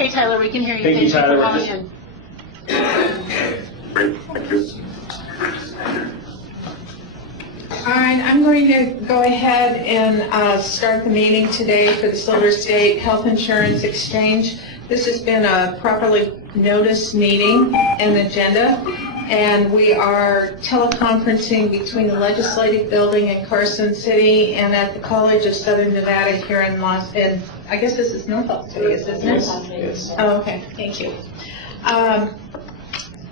Hey, Tyler, we can hear you. Thank you, Tyler. For calling in. Great, thank you. All right, I'm going to go ahead and start the meeting today for the Silver State Health Insurance Exchange. This has been a properly noticed meeting and agenda, and we are teleconferencing between the Legislative Building in Carson City and at the College of Southern Nevada here in I guess this is Norfolk City, is this it? Yes. Oh, okay, thank you.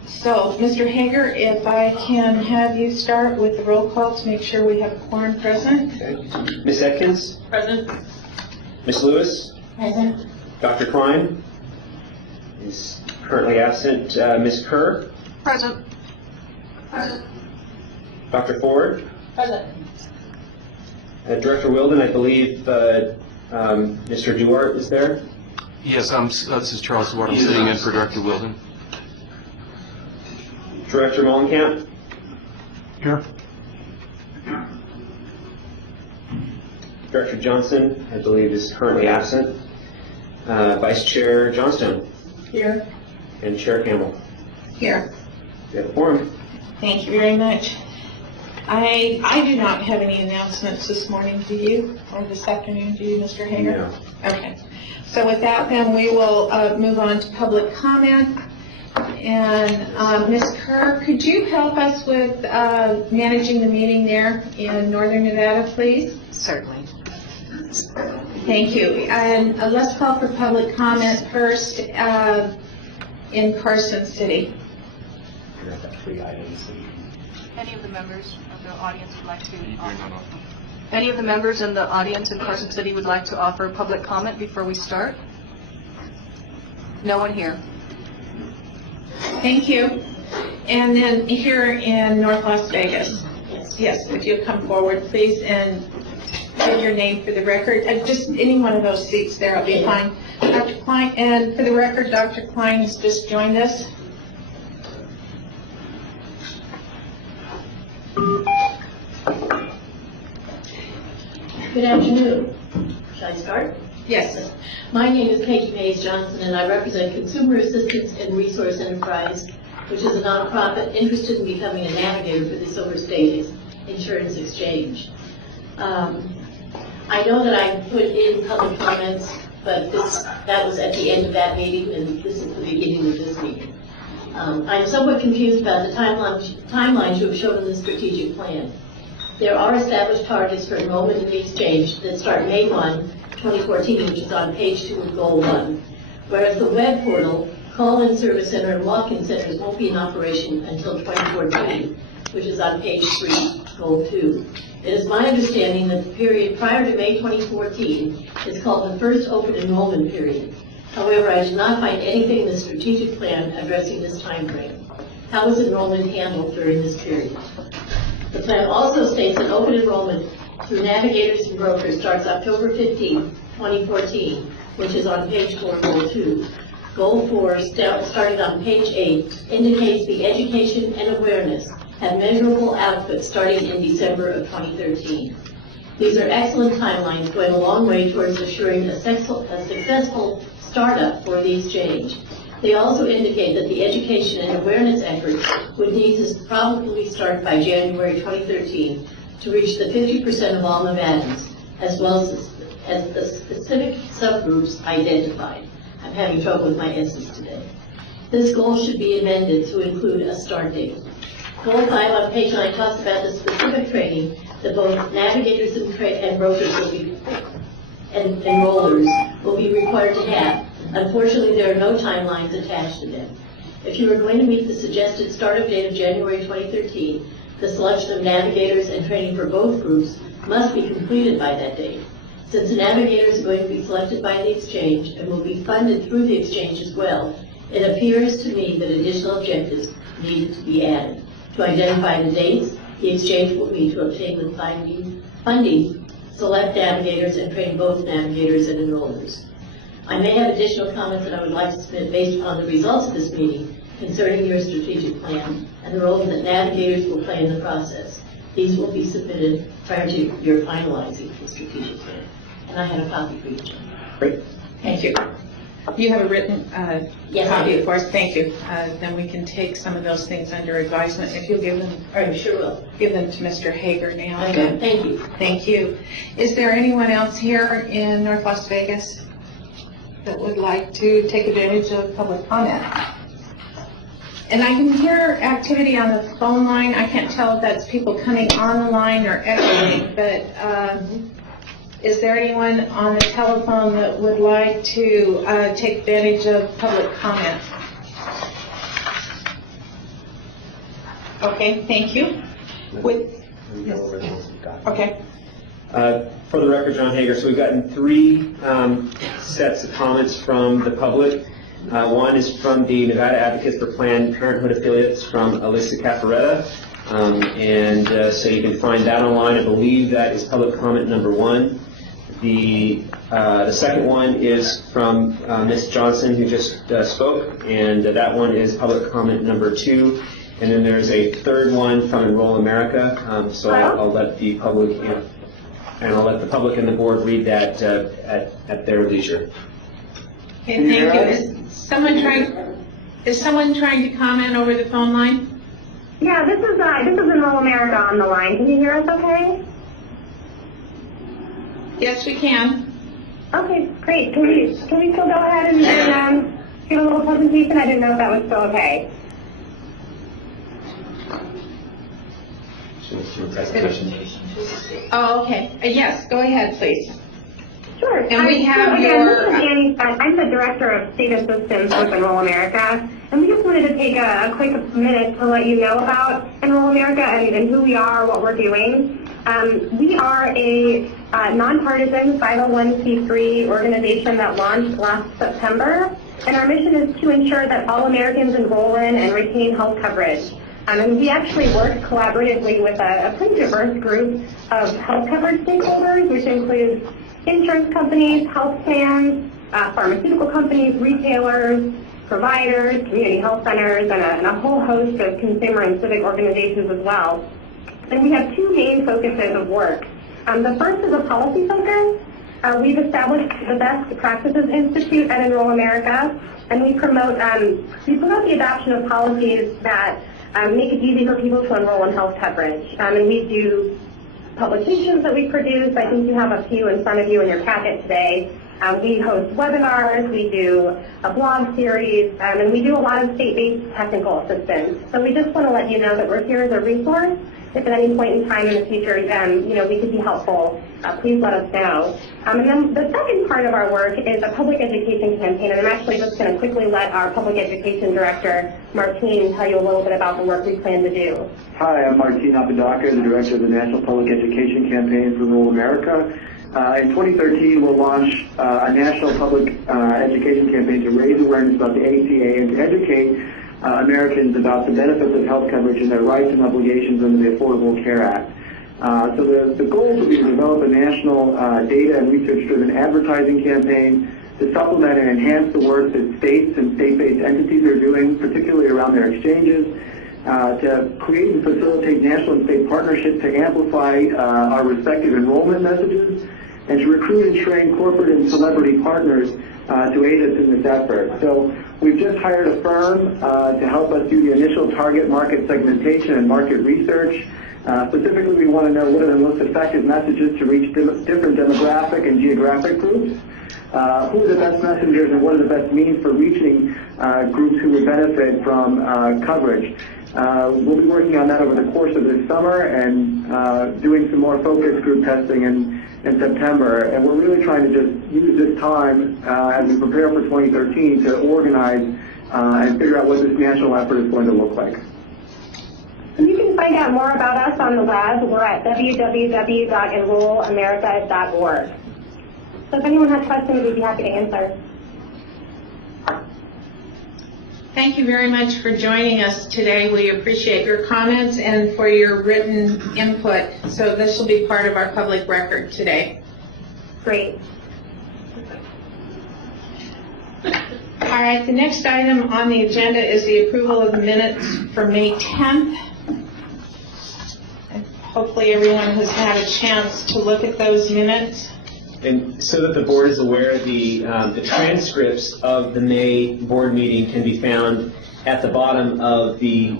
So, Mr. Hager, if I can have you start with the roll call to make sure we have a quorum present. Okay. Ms. Atkins? Present. Ms. Lewis? Present. Dr. Klein is currently absent. Ms. Kerr? Present. Present. Dr. Ford? Present. Director Wilden, I believe Mr. Duarte is there. Yes, this is Charles Duarte. I'm sitting in for Director Wilden. Director Mollenkamp? Here. Director Johnson, I believe, is currently absent. Vice Chair Johnstone? Here. And Chair Campbell. Here. We have a quorum. Thank you very much. I do not have any announcements this morning, do you? Or this afternoon, do you, Mr. Hager? No. Okay. So with that, then, we will move on to public comment. And Ms. Kerr, could you help us with managing the meeting there in Northern Nevada, please? Certainly. Thank you. And let's call for public comment first in Carson City. We have 3 items. Any of the members of the audience would like to Any of the members in the audience in Carson City would like to offer public comment before we start? No one here. Thank you. And then here in North Las Vegas. Yes, if you'll come forward, please, and give your name for the record. Just any one of those seats there will be fine. Dr. Klein, and for the record, Dr. Klein has just joined us. Good afternoon. Shall I start? Yes. My name is Peggy Mays Johnson, and I represent Consumer Assistance and Resource Enterprise, which is a nonprofit interested in becoming a navigator for the Silver State Insurance Exchange. I know that I put in public comments, but that was at the end of that meeting, and this is the beginning of this meeting. I'm somewhat confused about the timelines you have shown in the strategic plan. There are established targets for enrollment in the exchange that start May 1, 2014, which is on page 2 of Goal 1, whereas the web portal, call-in service center, and walk-in centers won't be in operation until 2014, which is on page 3, Goal 2. It is my understanding that the period prior to May 2014 is called the first open enrollment period. However, I did not find anything in the strategic plan addressing this time frame. How is enrollment handled during this period? The plan also states that open enrollment through navigators and brokers starts October 15, 2014, which is on page 4, Goal 2. Goal 4, starting on page 8, indicates the education and awareness have measurable output starting in December of 2013. These are excellent timelines going a long way towards assuring a successful startup for the exchange. They also indicate that the education and awareness efforts would need to probably start by January 2013 to reach the 50% of all Nevadans, as well as the specific subgroups identified. I'm having trouble with my S's today. This goal should be amended to include a start date. Goal 5 on page 9 talks about the specific training that both navigators and brokers will be, and enrollers will be required to have. Unfortunately, there are no timelines attached to them. If you are going to meet the suggested startup date of January 2013, the selection of navigators and training for both groups must be completed by that date. Since the navigators are going to be selected by the exchange and will be funded through the exchange as well, it appears to me that additional objectives need to be added. To identify the dates the exchange will need to obtain the funding, select navigators, and train both navigators and enrollers. I may have additional comments that I would like to submit based upon the results of this meeting concerning your strategic plan and the role that navigators will play in the process. These will be submitted prior to your finalizing the strategic plan. And I have a copy for you, John. Great. Thank you. You have a written Yes, I copy do. for us? Thank you. Then we can take some of those things under advisement. If you'll give them, I sure will. give them to Mr. Hager now. Okay, thank you. Thank you. Is there anyone else here in North Las Vegas that would like to take advantage of public comment? And I can hear activity on the phone line. I can't tell if that's people coming on the line or echoing, but is there anyone on the telephone that would like to take advantage of public comment? Okay, thank you. Okay. For the record, John Hager, so we've gotten 3 sets of comments from the public. One is from the Nevada Advocates for Planned Parenthood affiliates from Alyssa Cafaretta. So you can find that online. I believe that is public comment number 1. The second one is from Ms. Johnson, who just spoke, and that one is public comment number 2. And then there's a third one from Enroll America. So I'll let the public, and I'll let the public and the board read that at their leisure. Okay, thank you. Is someone trying to comment over the phone line? Yeah, this is Enroll America on the line. Can you hear us okay? Yes, we can. Okay, great. Can we still go ahead and give a little presentation? I didn't know if that was still okay. Oh, okay. Yes, go ahead, please. Sure. And we have This is your... Annie. I'm the Director of State Assistance with Enroll America, and we just wanted to take a quick minute to let you know about Enroll America and who we are, what we're doing. We are a nonpartisan 501c3 organization that launched last September, and our mission is to ensure that all Americans enroll in and retain health coverage. And we actually work collaboratively with a pretty diverse group of health coverage stakeholders, which includes insurance companies, health plans, pharmaceutical companies, retailers, providers, community health centers, and a whole host of consumer and civic organizations as well. And we have 2 main focuses of work. The first is a policy focus. We've established the Best Practices Institute at Enroll America, and we promote the adoption of policies that make it easy for people to enroll in health coverage. And we do publications that we produce. I think you have a few in front of you in your packet today. We host webinars, we do a blog series, and we do a lot of state-based technical assistance. So we just want to let you know that we're here as a resource. If at any point in time in the future, we could be helpful, please let us know. And then the second part of our work is a public education campaign, and I'm actually just going to quickly let our public education director, Martine, tell you a little bit about the work we plan to do. Hi, I'm Martine Apodaca, the director of the National Public Education Campaign for Rural America. In 2013, we'll launch a national public education campaign to raise awareness about the ACA and to educate Americans about the benefits of health coverage and their rights and obligations under the Affordable Care Act. So the goal will be to develop a national data and research-driven advertising campaign to supplement and enhance the work that states and state-based entities are doing, particularly around their exchanges, to create and facilitate national and state partnerships to amplify our respective enrollment messages, and to recruit and train corporate and celebrity partners to aid us in this effort. So we've just hired a firm to help us do the initial target market segmentation and market research. Specifically, we want to know what are the most effective messages to reach different demographic and geographic groups. Who are the best messengers and what are the best means for reaching groups who would benefit from coverage. We'll be working on that over the course of this summer and doing some more focus group testing in September. And we're really trying to just use this time as we prepare for 2013 to organize and figure out what this national effort is going to look like. You can find out more about us on the web. We're at www.enrollamerica.org. So if anyone has questions, we'd be happy to answer. Thank you very much for joining us today. We appreciate your comments and for your written input. So this will be part of our public record today. Great. All right, the next item on the agenda is the approval of the minutes for May 10th. And hopefully everyone has had a chance to look at those minutes. And so that the board is aware, the transcripts of the May board meeting can be found at the bottom of the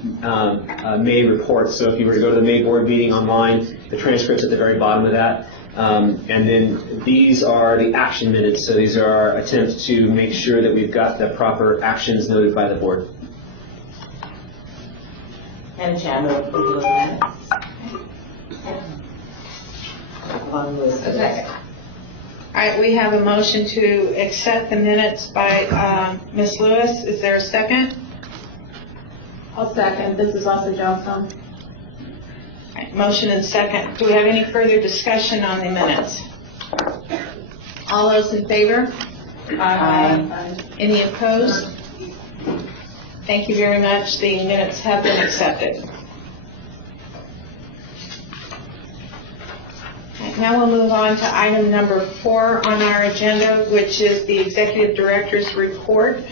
May report. So if you were to go to the May board meeting online, the transcript's at the very bottom of that. And then these are the action minutes. So these are our attempts to make sure that we've got the proper actions noted by the board. And Chad will approve of that. Along with the Okay. All right, we have a motion to accept the minutes by Ms. Lewis. Is there a second? I'll second. This is also Johnson. All right, motion and second. Do we have any further discussion on the minutes? All those in favor? Aye. Any opposed? Thank you very much. The minutes have been accepted. Right, now we'll move on to item number 4 on our agenda, which is the Executive Director's report.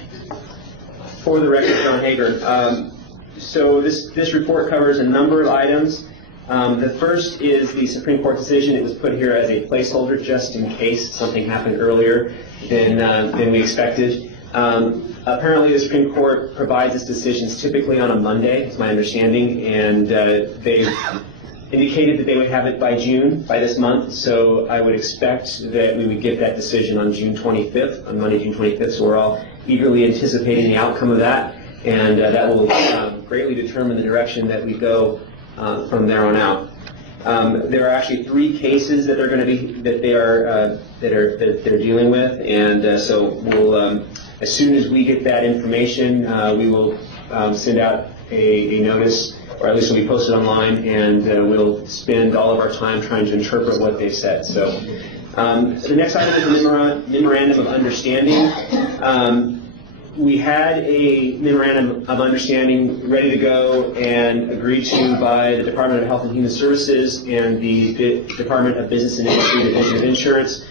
For the record, John Hager. So this report covers a number of items. The first is the Supreme Court decision. It was put here as a placeholder just in case something happened earlier than we expected. Apparently, the Supreme Court provides its decisions typically on a Monday, it's my understanding, and they've indicated that they would have it by June, by this month, so I would expect that we would get that decision on June 25th, on Monday, June 25th, so we're all eagerly anticipating the outcome of that, and that will greatly determine the direction that we go from there on out. There are actually 3 cases that they're going to be that they're dealing with, and so we'll as soon as we get that information, we will send out a notice, or at least it'll be posted online, and we'll spend all of our time trying to interpret what they've said. So the next item is the memorandum of understanding. We had a memorandum of understanding ready to go and agreed to by the Department of Health and Human Services and the Department of Business and Industry Division of Insurance.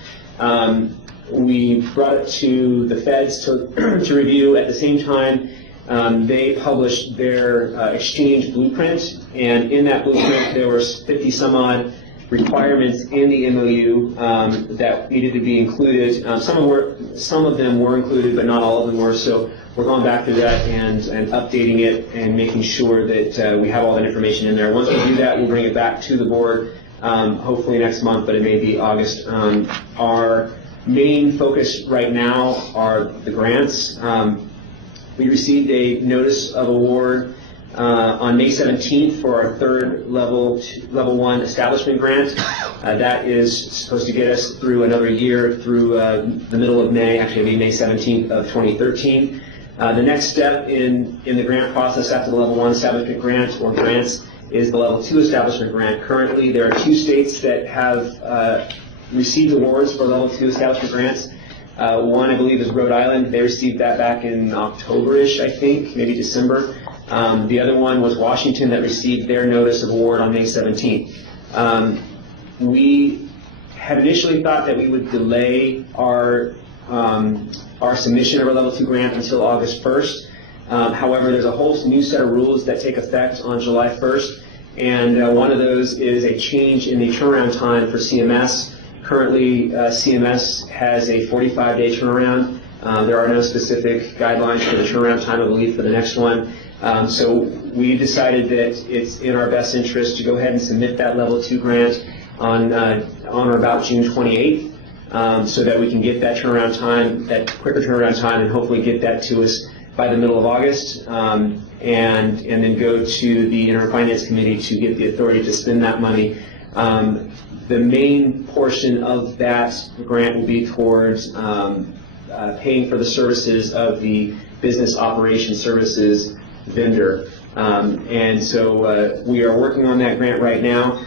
We brought it to the feds to review. At the same time, they published their exchange blueprint, and in that blueprint there were 50 some odd requirements in the MOU that needed to be included. Some of them were included, but not all of them were. So we're going back through that and updating it and making sure that we have all that information in there. Once we do that, we'll bring it back to the board, hopefully next month, but it may be August. Our main focus right now are the grants. We received a notice of award on May 17th for our 3rd level 1 establishment grant. That is supposed to get us through another year through the middle of May, actually May 17th of 2013. The next step in the grant process after the level 1 establishment grant or grants is the level 2 establishment grant. Currently, there are 2 states that have received awards for level 2 establishment grants. One, I believe, is Rhode Island. They received that back in October-ish, I think, maybe December. The other one was Washington that received their notice of award on May 17th. We had initially thought that we would delay our submission of our level 2 grant until August 1st. However, there's a whole new set of rules that take effect on July 1st, and one of those is a change in the turnaround time for CMS. Currently, CMS has a 45-day turnaround. There are no specific guidelines for the turnaround time, I believe, for the next one. So we decided that it's in our best interest to go ahead and submit that level 2 grant on or about June 28th, so that we can get that turnaround time, that quicker turnaround time, and hopefully get that to us by the middle of August, and then go to the Interim Finance Committee to get the authority to spend that money. The main portion of that grant will be towards paying for the services of the business operation services vendor. And so we are working on that grant right now.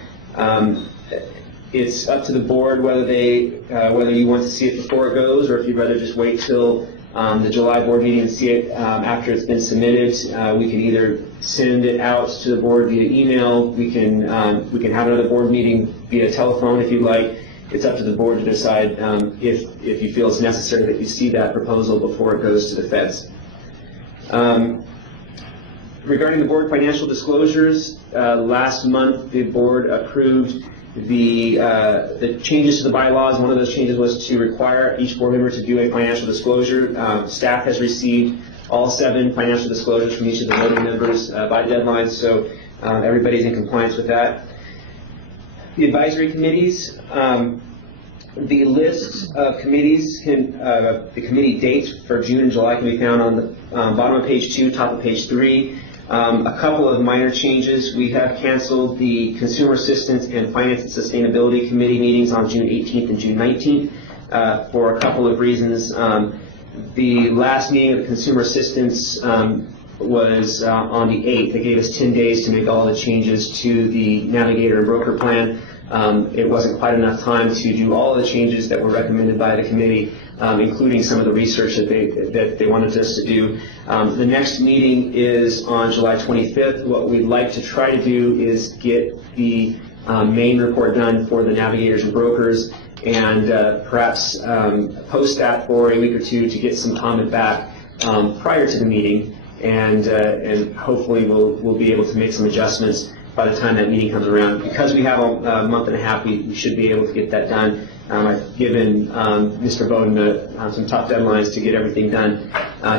It's up to the board whether you want to see it before it goes, or if you'd rather just wait till the July board meeting and see it after it's been submitted. We can either send it out to the board via email. We can have another board meeting via telephone if you'd like. It's up to the board to decide if you feel it's necessary that you see that proposal before it goes to the feds. Regarding the board financial disclosures, last month the board approved The changes to the bylaws, one of those changes was to require each board member to do a financial disclosure. Staff has received all 7 financial disclosures from each of the voting members by deadline, so everybody's in compliance with that. The advisory committees, the list of committees, the committee dates for June and July can be found on the bottom of page 2, top of page 3. A couple of minor changes. We have canceled the Consumer Assistance and Finance and Sustainability Committee meetings on June 18th and June 19th for a couple of reasons. The last meeting of the Consumer Assistance was on the 8th. They gave us 10 days to make all the changes to the Navigator and Broker plan. It wasn't quite enough time to do all of the changes that were recommended by the committee, including some of the research that they wanted us to do. The next meeting is on July 25th. What we'd like to try to do is get the main report done for the navigators and brokers, and perhaps post that for a week or two to get some comment back prior to the meeting, and hopefully we'll be able to make some adjustments by the time that meeting comes around. Because we have a month and a half, we should be able to get that done. I've given Mr. Bowden some tough deadlines to get everything done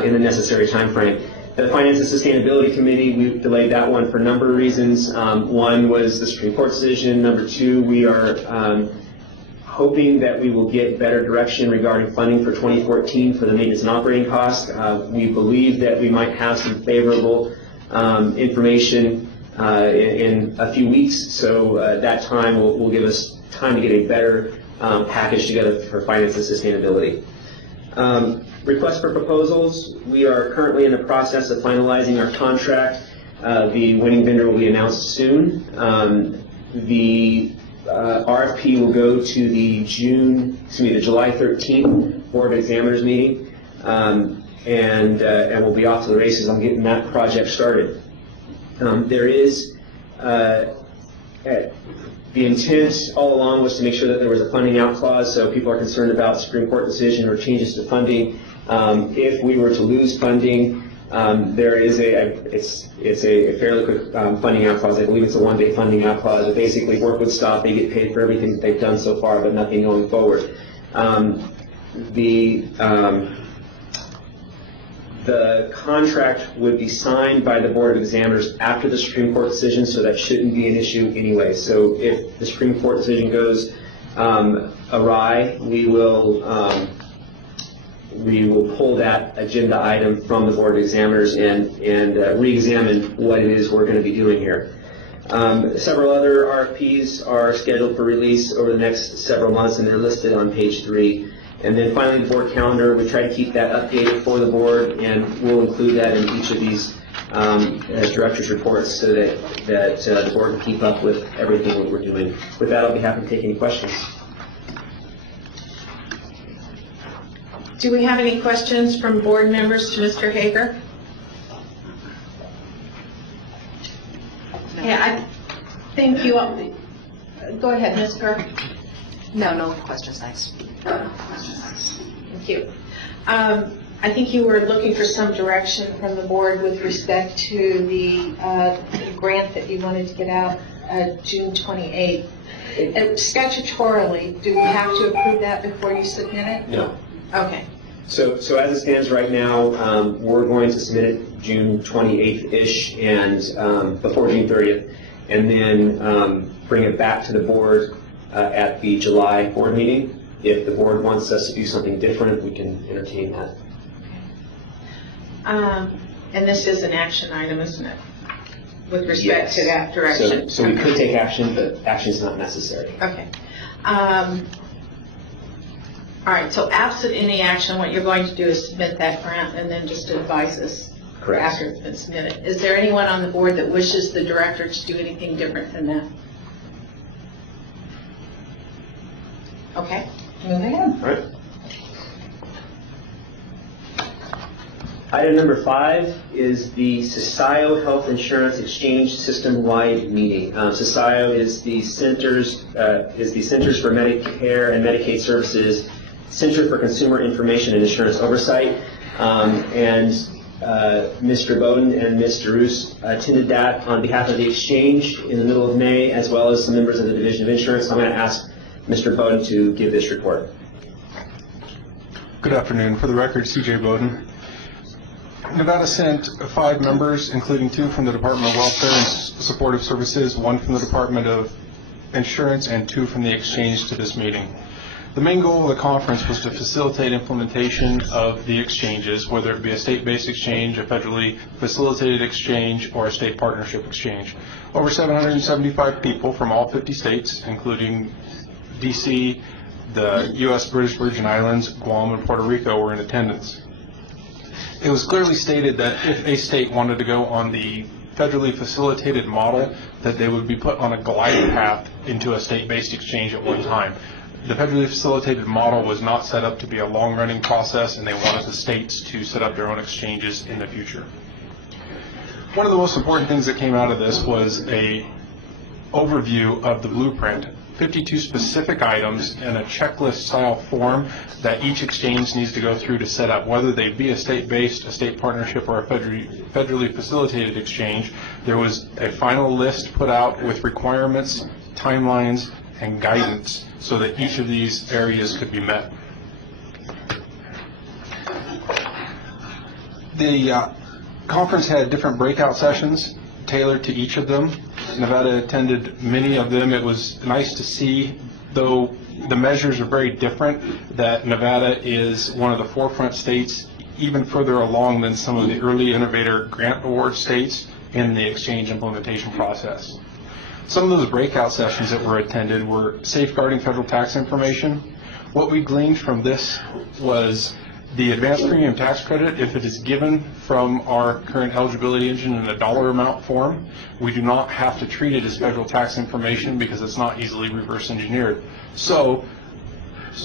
in the necessary time frame. The Finance and Sustainability Committee, we delayed that one for a number of reasons. One was the Supreme Court decision. Number 2, we are hoping that we will get better direction regarding funding for 2014 for the maintenance and operating costs. We believe that we might have some favorable information in a few weeks, so that time will give us time to get a better package together for finance and sustainability. Request for proposals. We are currently in the process of finalizing our contract. The winning vendor will be announced soon. The RFP will go to the July 13th Board of Examiners meeting, and we'll be off to the races on getting that project started. There is the intent all along was to make sure that there was a funding out clause, so people are concerned about the Supreme Court decision or changes to funding. If we were to lose funding, there is it's a fairly quick funding out clause. I believe it's a 1-day funding out clause. But basically, work would stop. They get paid for everything that they've done so far, but nothing going forward. The contract would be signed by the Board of Examiners after the Supreme Court decision, so that shouldn't be an issue anyway. So if the Supreme Court decision goes awry, we will pull that agenda item from the Board of Examiners and re-examine what it is we're going to be doing here. Several other RFPs are scheduled for release over the next several months, and they're listed on page 3. And then finally, the board calendar, we try to keep that updated for the board, and we'll include that in each of these directors' reports so that the board can keep up with everything that we're doing. With that, I'll be happy to take any questions. Do we have any questions from board members to Mr. Hager? No. Yeah, I think you all, go ahead, Ms. Kerr. No questions, thanks. Thank you. I think you were looking for some direction from the board with respect to the grant that you wanted to get out June 28th. Statutorily, do we have to approve that before you submit it? No. Okay. So as it stands right now, we're going to submit it June 28th-ish and before June 30th, and then bring it back to the board at the July board meeting. If the board wants us to do something different, we can entertain that. And this is an action item, isn't it? With respect to that direction. So we could take action, but action is not necessary. Okay. All right, so absent any action, what you're going to do is submit that grant and then just advise us Correct. after it's been submitted. Is there anyone on the board that wishes the director to do anything different than that? Okay, moving on. All right. Item number 5 is the SSHIX Health Insurance Exchange System-wide meeting. SSHIX is the Centers for Medicare and Medicaid Services Center for Consumer Information and Insurance Oversight, and Mr. Bowden and Ms. DeRoos attended that on behalf of the exchange in the middle of May, as well as some members of the Division of Insurance. So I'm going to ask Mr. Bowden to give this report. Good afternoon. For the record, CJ Bowden. Nevada sent 5 members, including 2 from the Department of Welfare and Supportive Services, 1 from the Department of Insurance, and 2 from the exchange to this meeting. The main goal of the conference was to facilitate implementation of the exchanges, whether it be a state-based exchange, a federally facilitated exchange, or a state partnership exchange. Over 775 people from all 50 states, including D.C., the U.S. British Virgin Islands, Guam, and Puerto Rico, were in attendance. It was clearly stated that if a state wanted to go on the federally facilitated model, that they would be put on a glide path into a state-based exchange at one time. The federally facilitated model was not set up to be a long-running process, and they wanted the states to set up their own exchanges in the future. One of the most important things that came out of this was a overview of the blueprint, 52 specific items in a checklist-style form that each exchange needs to go through to set up, whether they be a state-based, a state partnership, or a federally facilitated exchange. There was a final list put out with requirements, timelines, and guidance so that each of these areas could be met. The conference had different breakout sessions tailored to each of them. Nevada attended many of them. It was nice to see, though the measures are very different, that Nevada is one of the forefront states, even further along than some of the early innovator grant award states in the exchange implementation process. Some of those breakout sessions that were attended were safeguarding federal tax information. What we gleaned from this was the advanced premium tax credit, if it is given from our current eligibility engine in a dollar amount form, we do not have to treat it as federal tax information because it's not easily reverse engineered. So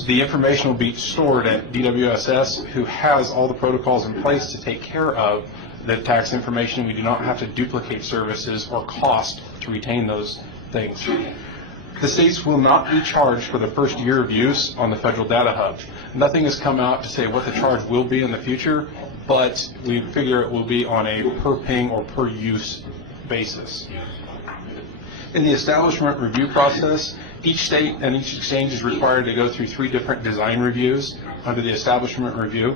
the information will be stored at DWSS, who has all the protocols in place to take care of the tax information. We do not have to duplicate services or cost to retain those things. The states will not be charged for the first year of use on the federal data hub. Nothing has come out to say what the charge will be in the future, but we figure it will be on a per ping or per use basis. In the establishment review process, each state and each exchange is required to go through 3 different design reviews under the establishment review.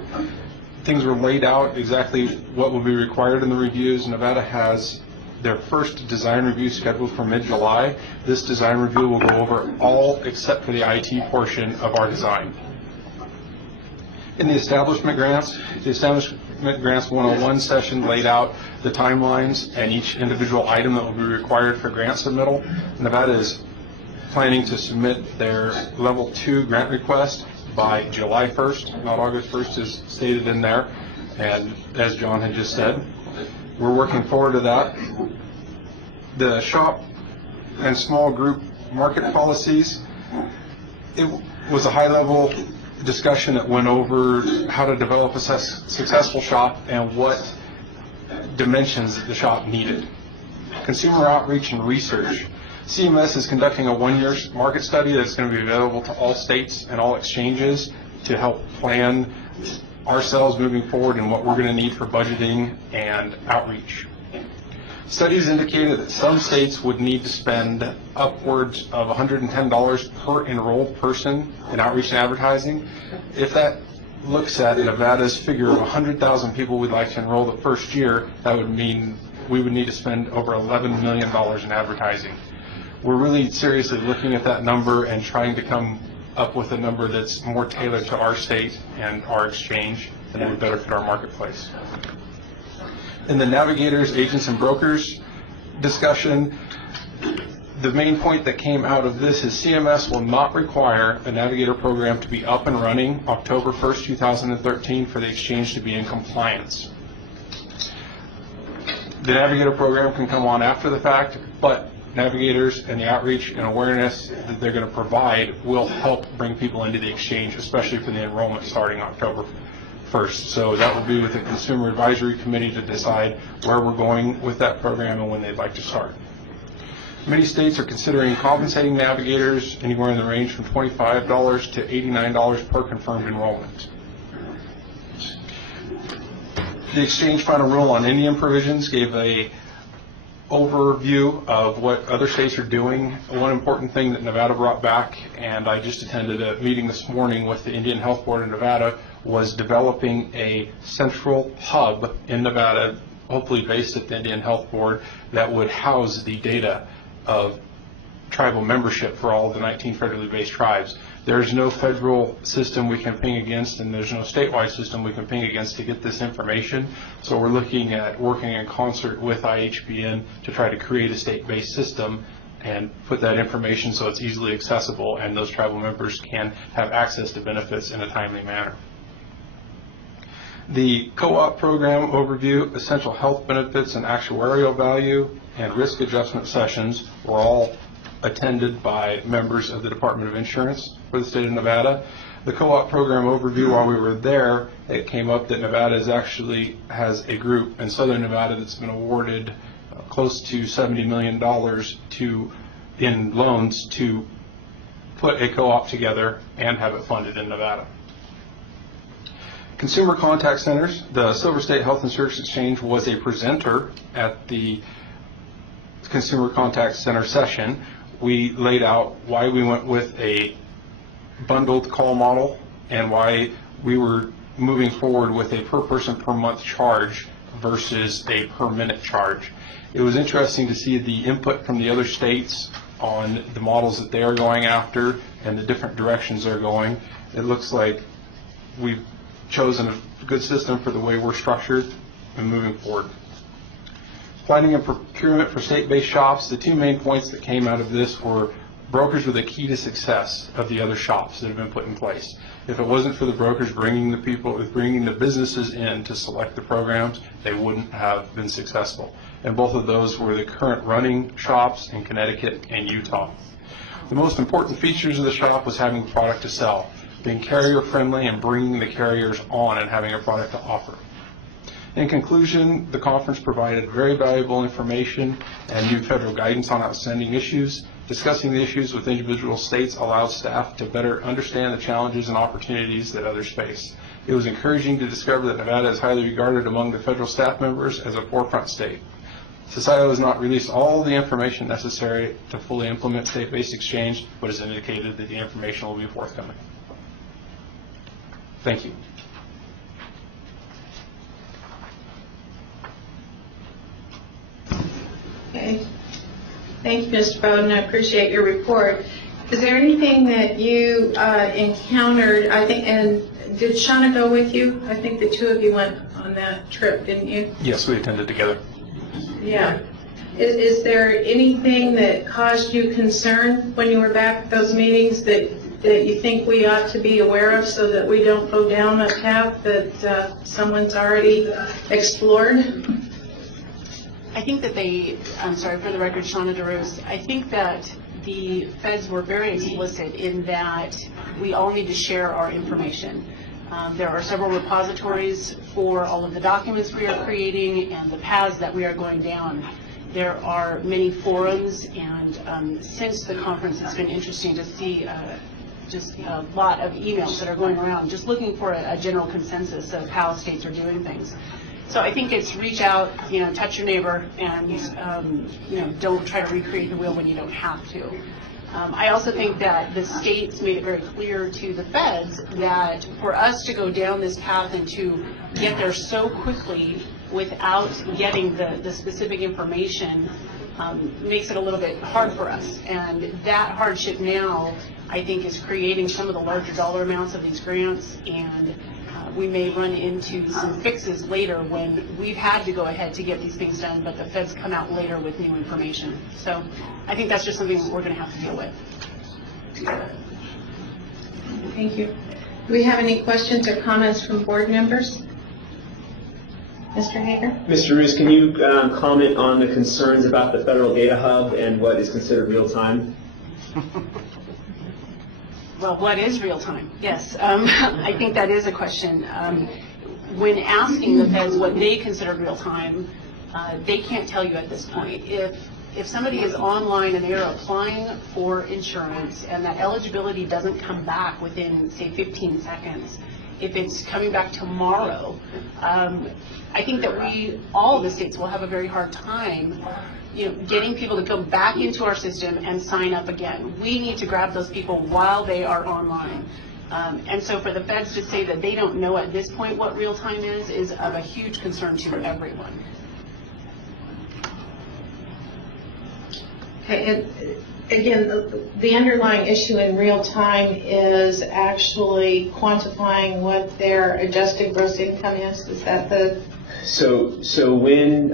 Things were laid out exactly what will be required in the reviews. Nevada has their first design review scheduled for mid-July. This design review will go over all except for the IT portion of our design. In the Establishment Grants 101 session laid out the timelines and each individual item that will be required for grant submittal. Nevada is planning to submit their Level 2 grant request by July 1st, not August 1st as stated in there, and as John had just said. We're working forward to that. The shop and small group market policies, it was a high-level discussion that went over how to develop a successful shop and what dimensions the shop needed. Consumer outreach and research. CMS is conducting a 1-year market study that's going to be available to all states and all exchanges to help plan ourselves moving forward and what we're going to need for budgeting and outreach. Studies indicated that some states would need to spend upwards of $110 per enrolled person in outreach and advertising. If that looks at Nevada's figure of 100,000 people we'd like to enroll the first year, that would mean we would need to spend over $11 million in advertising. We're really seriously looking at that number and trying to come up with a number that's more tailored to our state and our exchange and that would better fit our marketplace. In the navigators, agents, and brokers discussion, the main point that came out of this is CMS will not require a navigator program to be up and running October 1st, 2013 for the exchange to be in compliance. The navigator program can come on after the fact, but navigators and the outreach and awareness that they're going to provide will help bring people into the exchange, especially for the enrollment starting October 1st. So that will be with the Consumer Advisory Committee to decide where we're going with that program and when they'd like to start. Many states are considering compensating navigators anywhere in the range from $25 to $89 per confirmed enrollment. The exchange final rule on Indian provisions gave a overview of what other states are doing. One important thing that Nevada brought back, and I just attended a meeting this morning with the Indian Health Board in Nevada, was developing a central hub in Nevada, hopefully based at the Indian Health Board, that would house the data of tribal membership for all of the 19 federally based tribes. There's no federal system we can ping against, and there's no statewide system we can ping against to get this information. So we're looking at working in concert with IHBN to try to create a state-based system and put that information so it's easily accessible and those tribal members can have access to benefits in a timely manner. The co-op program overview, essential health benefits and actuarial value, and risk adjustment sessions were all attended by members of the Department of Insurance for the state of Nevada. The co-op program overview, while we were there, it came up that Nevada has a group in southern Nevada that's been awarded close to $70 million in loans to put a co-op together and have it funded in Nevada. Consumer contact centers. The Silver State Health and Service Exchange was a presenter at the Consumer Contact Center session. We laid out why we went with a bundled call model and why we were moving forward with a per person per month charge versus a per minute charge. It was interesting to see the input from the other states on the models that they are going after and the different directions they're going. It looks like we've chosen a good system for the way we're structured and moving forward. Planning and procurement for state-based shops. The two main points that came out of this were brokers were the key to success of the other shops that have been put in place. If it wasn't for the brokers bringing the businesses in to select the programs, they wouldn't have been successful. And both of those were the current running shops in Connecticut and Utah. The most important features of the shop was having a product to sell, being carrier friendly and bringing the carriers on and having a product to offer. In conclusion, the conference provided very valuable information and new federal guidance on outstanding issues. Discussing the issues with individual states allows staff to better understand the challenges and opportunities that others face. It was encouraging to discover that Nevada is highly regarded among the federal staff members as a forefront state. SSHIX has not released all the information necessary to fully implement state-based exchange, but has indicated that the information will be forthcoming. Thank you. Okay. Thank you, Mr. Bowden. I appreciate your report. Is there anything that you encountered, I think, and did Shauna go with you? I think the two of you went on that trip, didn't you? Yes, we attended together. Yeah. Is there anything that caused you concern when you were back at those meetings that you think we ought to be aware of so that we don't go down a path that someone's already explored? I think that I'm sorry, for the record, Shauna DeRose, I think that the feds were very explicit in that we all need to share our information. There are several repositories for all of the documents we are creating and the paths that we are going down. There are many forums, and since the conference, it's been interesting to see just a lot of emails that are going around, just looking for a general consensus of how states are doing things. So I think it's reach out, touch your neighbor, and don't try to recreate the wheel when you don't have to. I also think that the states made it very clear to the feds that for us to go down this path and to get there so quickly without getting the specific information makes it a little bit hard for us. And that hardship now, I think, is creating some of the larger dollar amounts of these grants, and we may run into some fixes later when we've had to go ahead to get these things done, but the feds come out later with new information. So I think that's just something we're going to have to deal with. Thank you. Do we have any questions or comments from board members? Mr. Hager? Mr. Roos, can you comment on the concerns about the federal data hub and what is considered real time? Well, what is real time? Yes, I think that is a question. When asking the feds what they consider real time, they can't tell you at this point. If somebody is online and they're applying for insurance and that eligibility doesn't come back within, say, 15 seconds, if it's coming back tomorrow, I think that all of the states will have a very hard time, getting people to come back into our system and sign up again. We need to grab those people while they are online. And so for the feds to say that they don't know at this point what real time is of a huge concern to everyone. Okay, and again, the underlying issue in real time is actually quantifying what their adjusted gross income is. Is that the? So when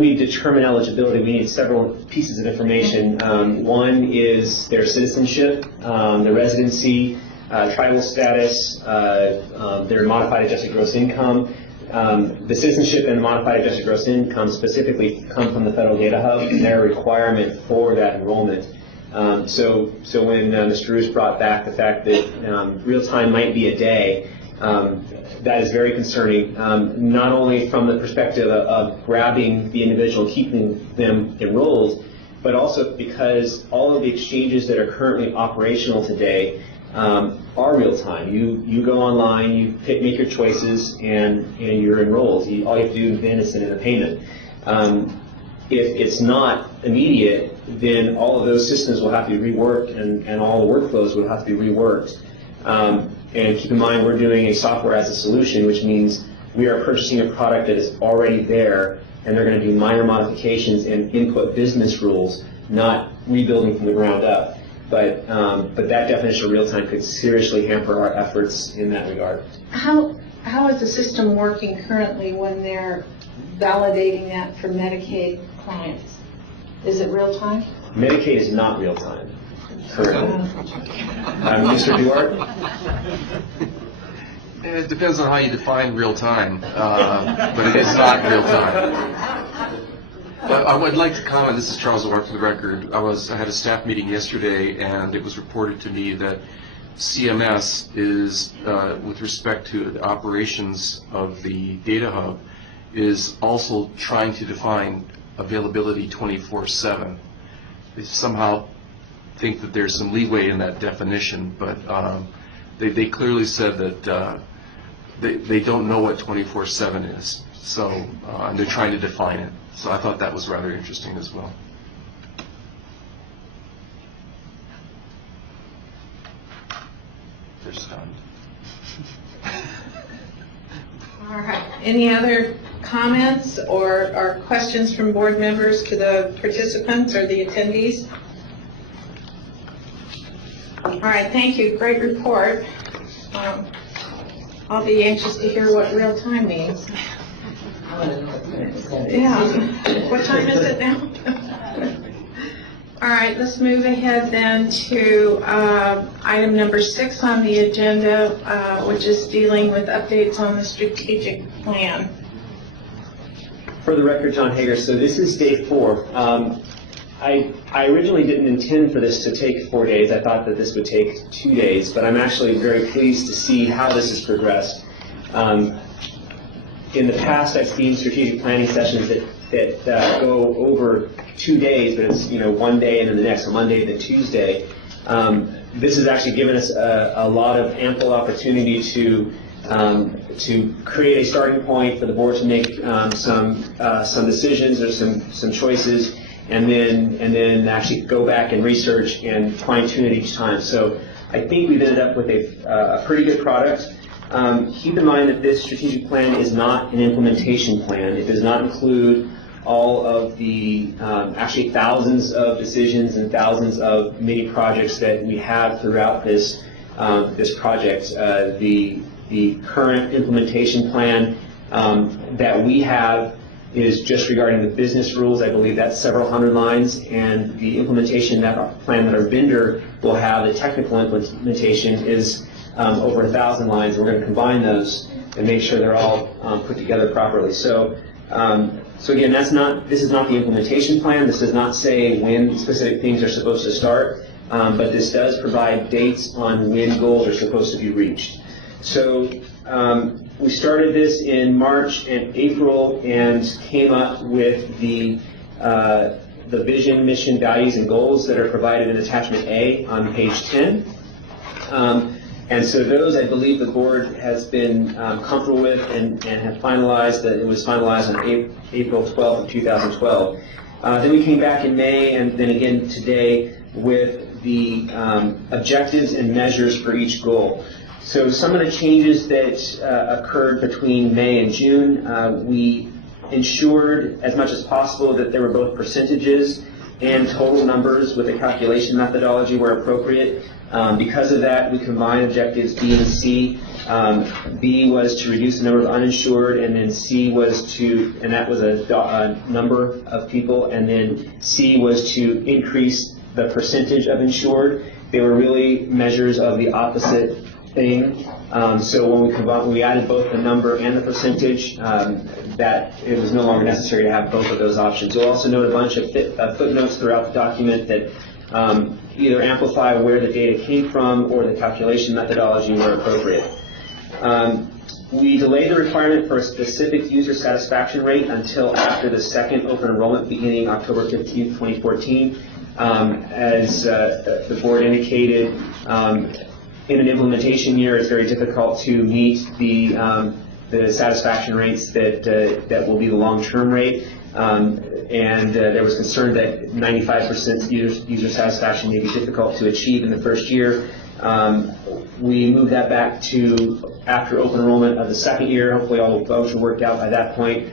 we determine eligibility, we need several pieces of information. One is their citizenship, their residency, tribal status, their modified adjusted gross income. The citizenship and the modified adjusted gross income specifically come from the Federal Data Hub, and they're a requirement for that enrollment. So when Mr. Roos brought back the fact that real time might be a day, that is very concerning, not only from the perspective of grabbing the individual, keeping them enrolled, but also because all of the exchanges that are currently operational today are real time. You go online, you make your choices, and you're enrolled. All you have to do then is send in a payment. If it's not immediate, then all of those systems will have to be reworked, and all the workflows will have to be reworked. And keep in mind, we're doing a software as a solution, which means we are purchasing a product that is already there, and they're going to do minor modifications and input business rules, not rebuilding from the ground up. But that definition of real time could seriously hamper our efforts in that regard. How is the system working currently when they're validating that for Medicaid clients? Is it real time? Medicaid is not real time currently. Mr. Duarte? It depends on how you define real time, but it is not real time. I would like to comment, this is Charles Duarte for the record. I had a staff meeting yesterday, and it was reported to me that CMS is, with respect to the operations of the data hub, is also trying to define availability 24/7. They somehow think that there's some leeway in that definition, but they clearly said that they don't know what 24/7 is, so and they're trying to define it. So I thought that was rather interesting as well. They're stunned. All right. Any other comments or questions from board members to the participants or the attendees? All right. Thank you. Great report. I'll be anxious to hear what real time means. Yeah. What time is it now? All right, let's move ahead then to item number 6 on the agenda, which is dealing with updates on the strategic plan. For the record, John Hager, so this is day 4. I originally didn't intend for this to take 4 days. I thought that this would take 2 days, but I'm actually very pleased to see how this has progressed. In the past, I've seen strategic planning sessions that go over 2 days, but it's 1 day and then the next, so Monday to Tuesday. This has actually given us a lot of ample opportunity to create a starting point for the board to make some decisions or some choices, and then actually go back and research and fine tune it each time. So I think we've ended up with a pretty good product. Keep in mind that this strategic plan is not an implementation plan. It does not include all of the actually thousands of decisions and thousands of mini projects that we have throughout this project. The current implementation plan that we have is just regarding the business rules. I believe that's several hundred lines, and the implementation plan that our vendor will have, the technical implementation, is over 1,000 lines. We're going to combine those and make sure they're all put together properly. So again, this is not the implementation plan. This does not say when specific things are supposed to start, but this does provide dates on when goals are supposed to be reached. So we started this in March and April and came up with the vision, mission, values, and goals that are provided in attachment A on page 10. And so those, I believe, the board has been comfortable with and have finalized. That it was finalized on April 12th of 2012. Then we came back in May, and then again today with the objectives and measures for each goal. So some of the changes that occurred between May and June, we ensured as much as possible that there were both percentages and total numbers with a calculation methodology where appropriate. Because of that, we combined objectives B and C. B was to reduce the number of uninsured, and then C was to, and that was a number of people, and then C was to increase the percentage of insured. They were really measures of the opposite thing. So when we added both the number and the percentage, that it was no longer necessary to have both of those options. You'll also note a bunch of footnotes throughout the document that either amplify where the data came from or the calculation methodology where appropriate. We delayed the requirement for a specific user satisfaction rate until after the second open enrollment beginning October 15th, 2014. As the board indicated, in an implementation year, it's very difficult to meet the satisfaction rates that will be the long-term rate. And there was concern that 95% user satisfaction may be difficult to achieve in the first year. We moved that back to after open enrollment of the second year. Hopefully all the bugs are worked out by that point.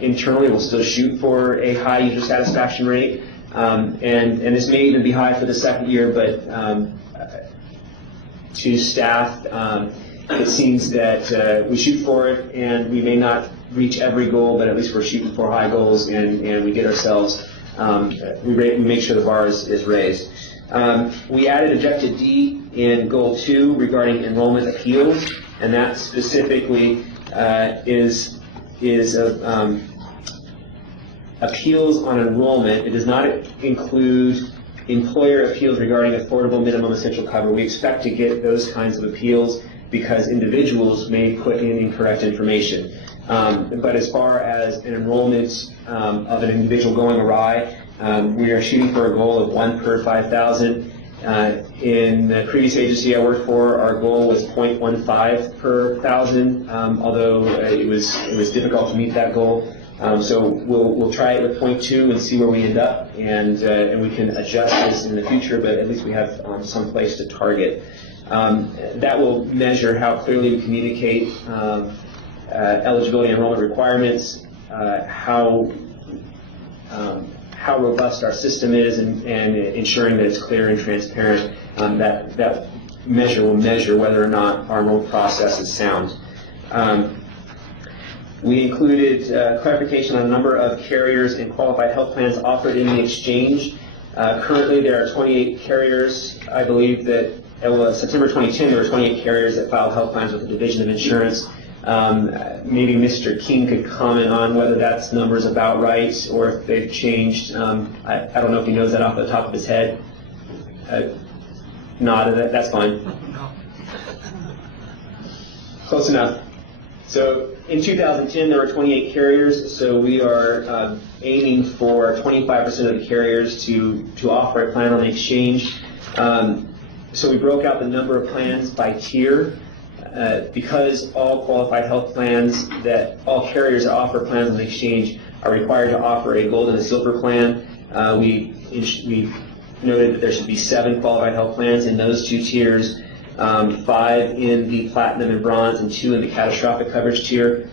Internally, we'll still shoot for a high user satisfaction rate. And this may even be high for the second year, but to staff, it seems that we shoot for it, and we may not reach every goal, but at least we're shooting for high goals, and we get ourselves, we make sure the bar is raised. We added objective D in goal 2 regarding enrollment appeals, and that specifically is appeals on enrollment. It does not include employer appeals regarding affordable minimum essential cover. We expect to get those kinds of appeals because individuals may put in incorrect information. But as far as an enrollment of an individual going awry, we are shooting for a goal of 1 per 5,000. In the previous agency I worked for, our goal was 0.15 per 1,000, although it was difficult to meet that goal. So we'll try it with 0.2 and see where we end up, and we can adjust this in the future, but at least we have some place to target. That will measure how clearly we communicate eligibility and enrollment requirements, how robust our system is, and ensuring that it's clear and transparent. That measure will measure whether or not our enrollment process is sound. We included clarification on a number of carriers and qualified health plans offered in the exchange. Currently, there are 28 carriers. I believe that September 2010, there were 28 carriers that filed health plans with the Division of Insurance. Maybe Mr. King could comment on whether that number is about right or if they've changed. I don't know if he knows that off the top of his head. That's fine. Close enough. So in 2010, there were 28 carriers, so we are aiming for 25% of the carriers to offer a plan on the exchange. So we broke out the number of plans by tier. Because all qualified health plans, that all carriers that offer plans on the exchange are required to offer a gold and a silver plan, we noted that there should be 7 qualified health plans in those 2 tiers, 5 in the platinum and bronze, and 2 in the catastrophic coverage tier.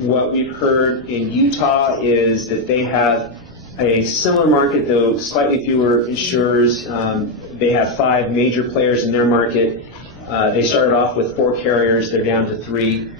What we've heard in Utah is that they have a similar market, though slightly fewer insurers. They have 5 major players in their market. They started off with 4 carriers. They're down to 3.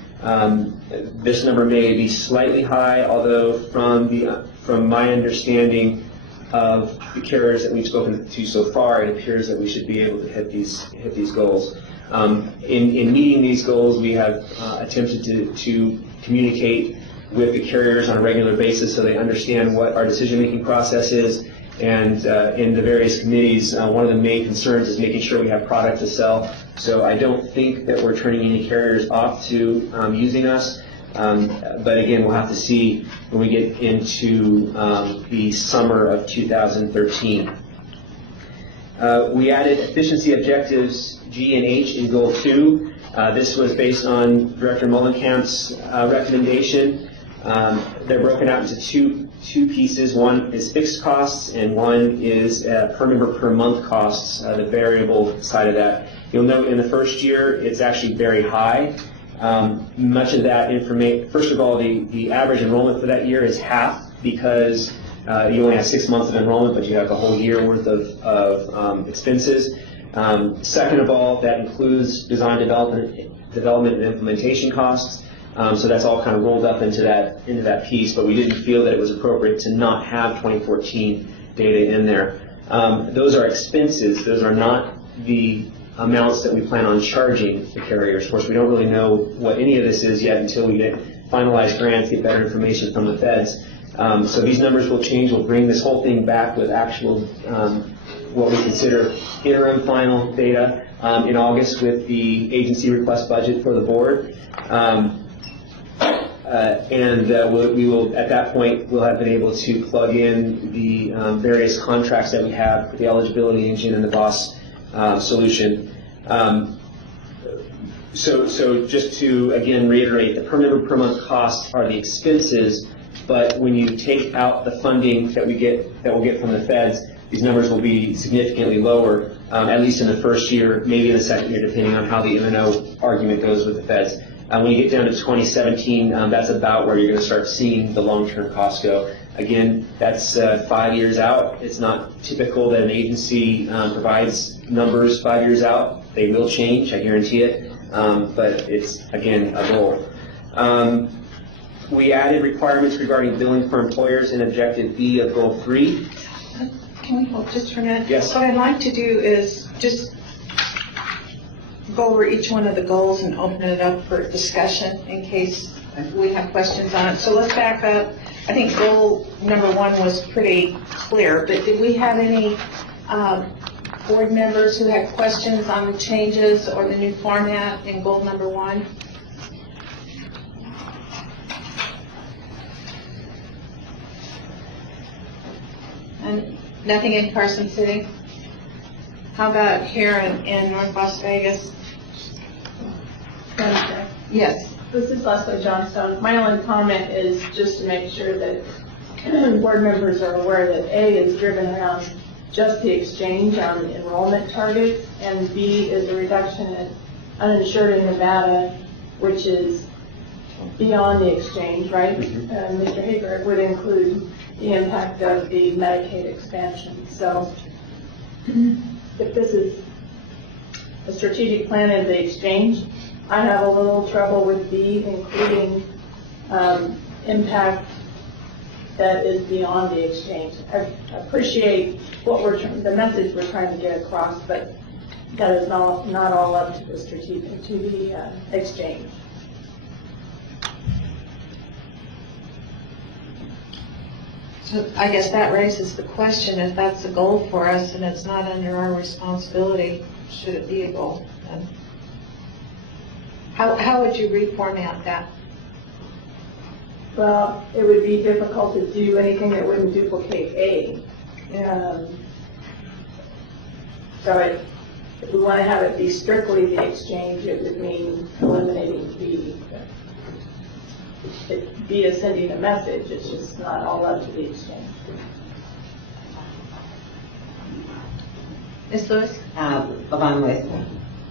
This number may be slightly high, although from my understanding of the carriers that we've spoken to so far, it appears that we should be able to hit these goals. In meeting these goals, we have attempted to communicate with the carriers on a regular basis so they understand what our decision-making process is. And in the various committees, one of the main concerns is making sure we have product to sell. So I don't think that we're turning any carriers off to using us. But again, we'll have to see when we get into the summer of 2013. We added efficiency objectives G and H in Goal 2. This was based on Director Mullenkamp's recommendation. They're broken out into two pieces. One is fixed costs, and one is per member per month costs, the variable side of that. You'll note in the first year, it's actually very high. Much of that information, first of all, the average enrollment for that year is half because you only have 6 months of enrollment, but you have a whole year worth of expenses. Second of all, that includes design development and implementation costs. So that's all kind of rolled up into that piece, but we didn't feel that it was appropriate to not have 2014 data in there. Those are expenses. Those are not the amounts that we plan on charging the carriers. Of course, we don't really know what any of this is yet until we get finalized grants, get better information from the feds. So these numbers will change. We'll bring this whole thing back with actual, what we consider interim final data in August with the agency request budget for the board. We will, at that point, we'll have been able to plug in the various contracts that we have, the eligibility engine and the BOSS solution. So just to, again, reiterate, the per member per month costs are the expenses, but when you take out the funding that we'll get from the feds, these numbers will be significantly lower, at least in the first year, maybe in the second year, depending on how the M&O argument goes with the feds. When you get down to 2017, that's about where you're going to start seeing the long-term costs go. Again, that's 5 years out. It's not typical that an agency provides numbers 5 years out. They will change, I guarantee it, but it's, again, a goal. We added requirements regarding billing for employers in Objective B of Goal 3. Can we hold just for a minute? Yes. What I'd like to do is just go over each one of the goals and open it up for discussion in case we have questions on it. So let's back up. I think goal number 1 was pretty clear, but did we have any board members who had questions on the changes or the new format in goal number 1? And nothing in Carson City? How about here in North Las Vegas? Yes. This is Leslie Johnstone. My only comment is just to make sure that board members are aware that A is driven around just the exchange on the enrollment targets, and B is a reduction in uninsured in Nevada, which is beyond the exchange, right? Mr. Hager, would include the impact of the Medicaid expansion. So if this is a strategic plan of the exchange, I have a little trouble with B, including impact that is beyond the exchange. I appreciate what the message we're trying to get across, but that is not all up to the strategic, to the exchange. So I guess that raises the question, if that's a goal for us and it's not under our responsibility, should it be a goal then? How would you reformat that? Well, it would be difficult to do anything that wouldn't duplicate A. So if we want to have it be strictly the exchange, it would mean eliminating B. B is sending a message, it's just not all up to the exchange. Ms. Lewis? Along with,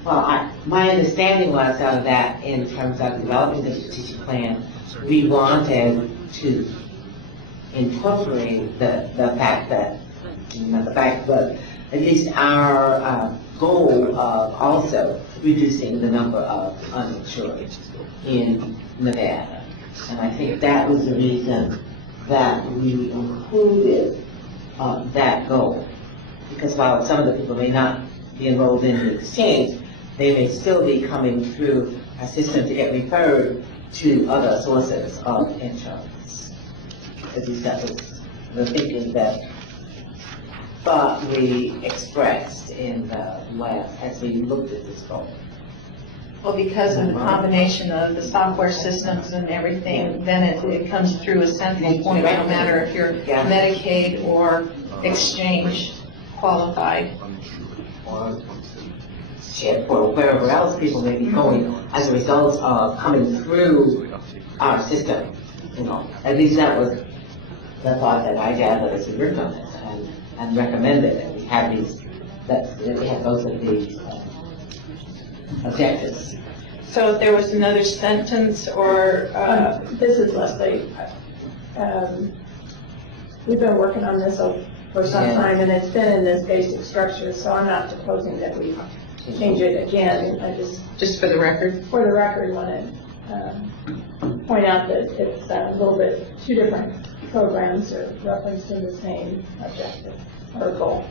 well, my understanding was out of that, in terms of developing the strategic plan, we wanted to incorporate the fact that, not the fact, but at least our goal of also reducing the number of uninsured in Nevada. And I think that was the reason that we included that goal. Because while some of the people may not be enrolled in the exchange, they may still be coming through a system to get referred to other sources of insurance. At least that was the thinking that thought we expressed in the last, as we looked at this goal. Well, because of the combination of the software systems and everything, then it comes through a central point, no matter if you're Medicaid or exchange qualified. or ship or wherever else people may be going as a result of coming through our system. At least that was the thought that I gathered as we worked on this and recommended that we have we have both of these objectives. So if there was another sentence or, This is Leslie. We've been working on this for some time, and it's been in this basic structure, so I'm not proposing that we change it again. I just for the record? for the record, want to point out that it's a little bit two different programs are referencing the same objective or goal.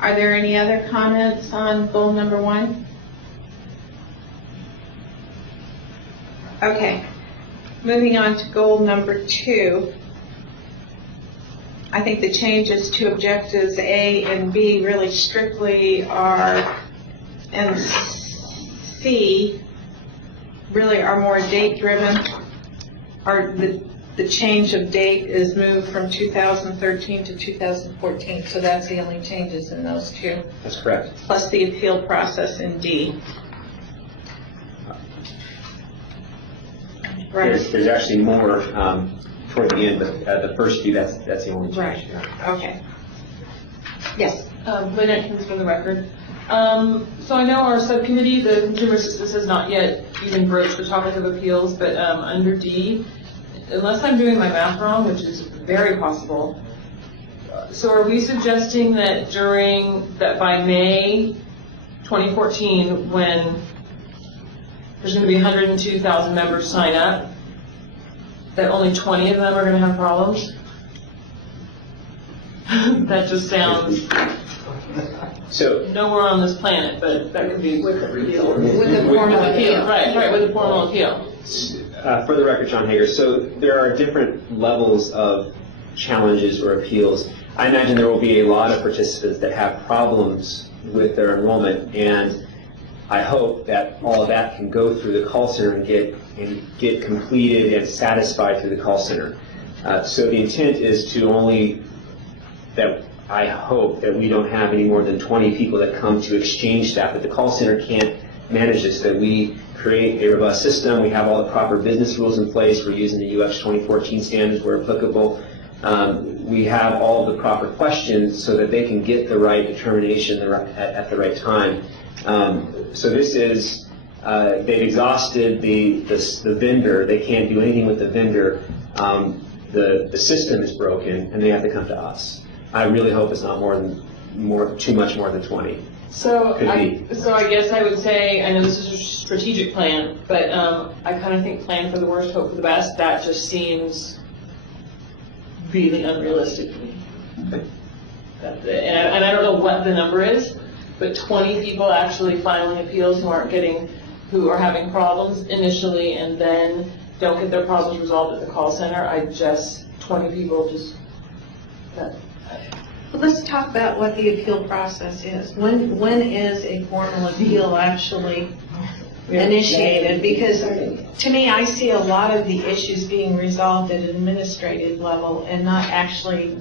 Are there any other comments on goal number 1? Okay. Moving on to goal number 2. I think the changes to objectives A and B really strictly are, and C really are more date driven. The change of date is moved from 2013 to 2014, so that's the only changes in those two, That's correct. plus the appeal process in D. Right. There's actually more toward the end, but the first few, that's the only change. Right. Okay. Yes. Lynn Atkins for the record. So I know our subcommittee, the Consumer Assistance, has not yet even broached the topic of appeals, but under D, unless I'm doing my math wrong, which is very possible, so are we suggesting that by May 2014, when there's going to be 102,000 members sign up, that only 20 of them are going to have problems? That just sounds So, nowhere on this planet, but that could be with the appeal. With the formal appeal. Right, with the formal appeal. for the record, John Hager, so there are different levels of challenges or appeals. I imagine there will be a lot of participants that have problems with their enrollment, and I hope that all of that can go through the call center and get completed and satisfied through the call center. So the intent is to I hope that we don't have any more than 20 people that come to exchange staff, that the call center can't manage this, that we create a robust system, we have all the proper business rules in place, we're using the UX 2014 standards where applicable, we have all the proper questions so that they can get the right determination at the right time. So this is, they've exhausted the vendor, they can't do anything with the vendor, the system is broken, and they have to come to us. I really hope it's not too much more than 20. So I guess I would say, I know this is a strategic plan, but I kind of think plan for the worst, hope for the best. That just seems really unrealistic to me. And I don't know what the number is, but 20 people actually filing appeals who are having problems initially and then don't get their problems resolved at the call center. 20 people just. Let's talk about what the appeal process is. When is a formal appeal actually initiated? Because to me, I see a lot of the issues being resolved at an administrative level and not actually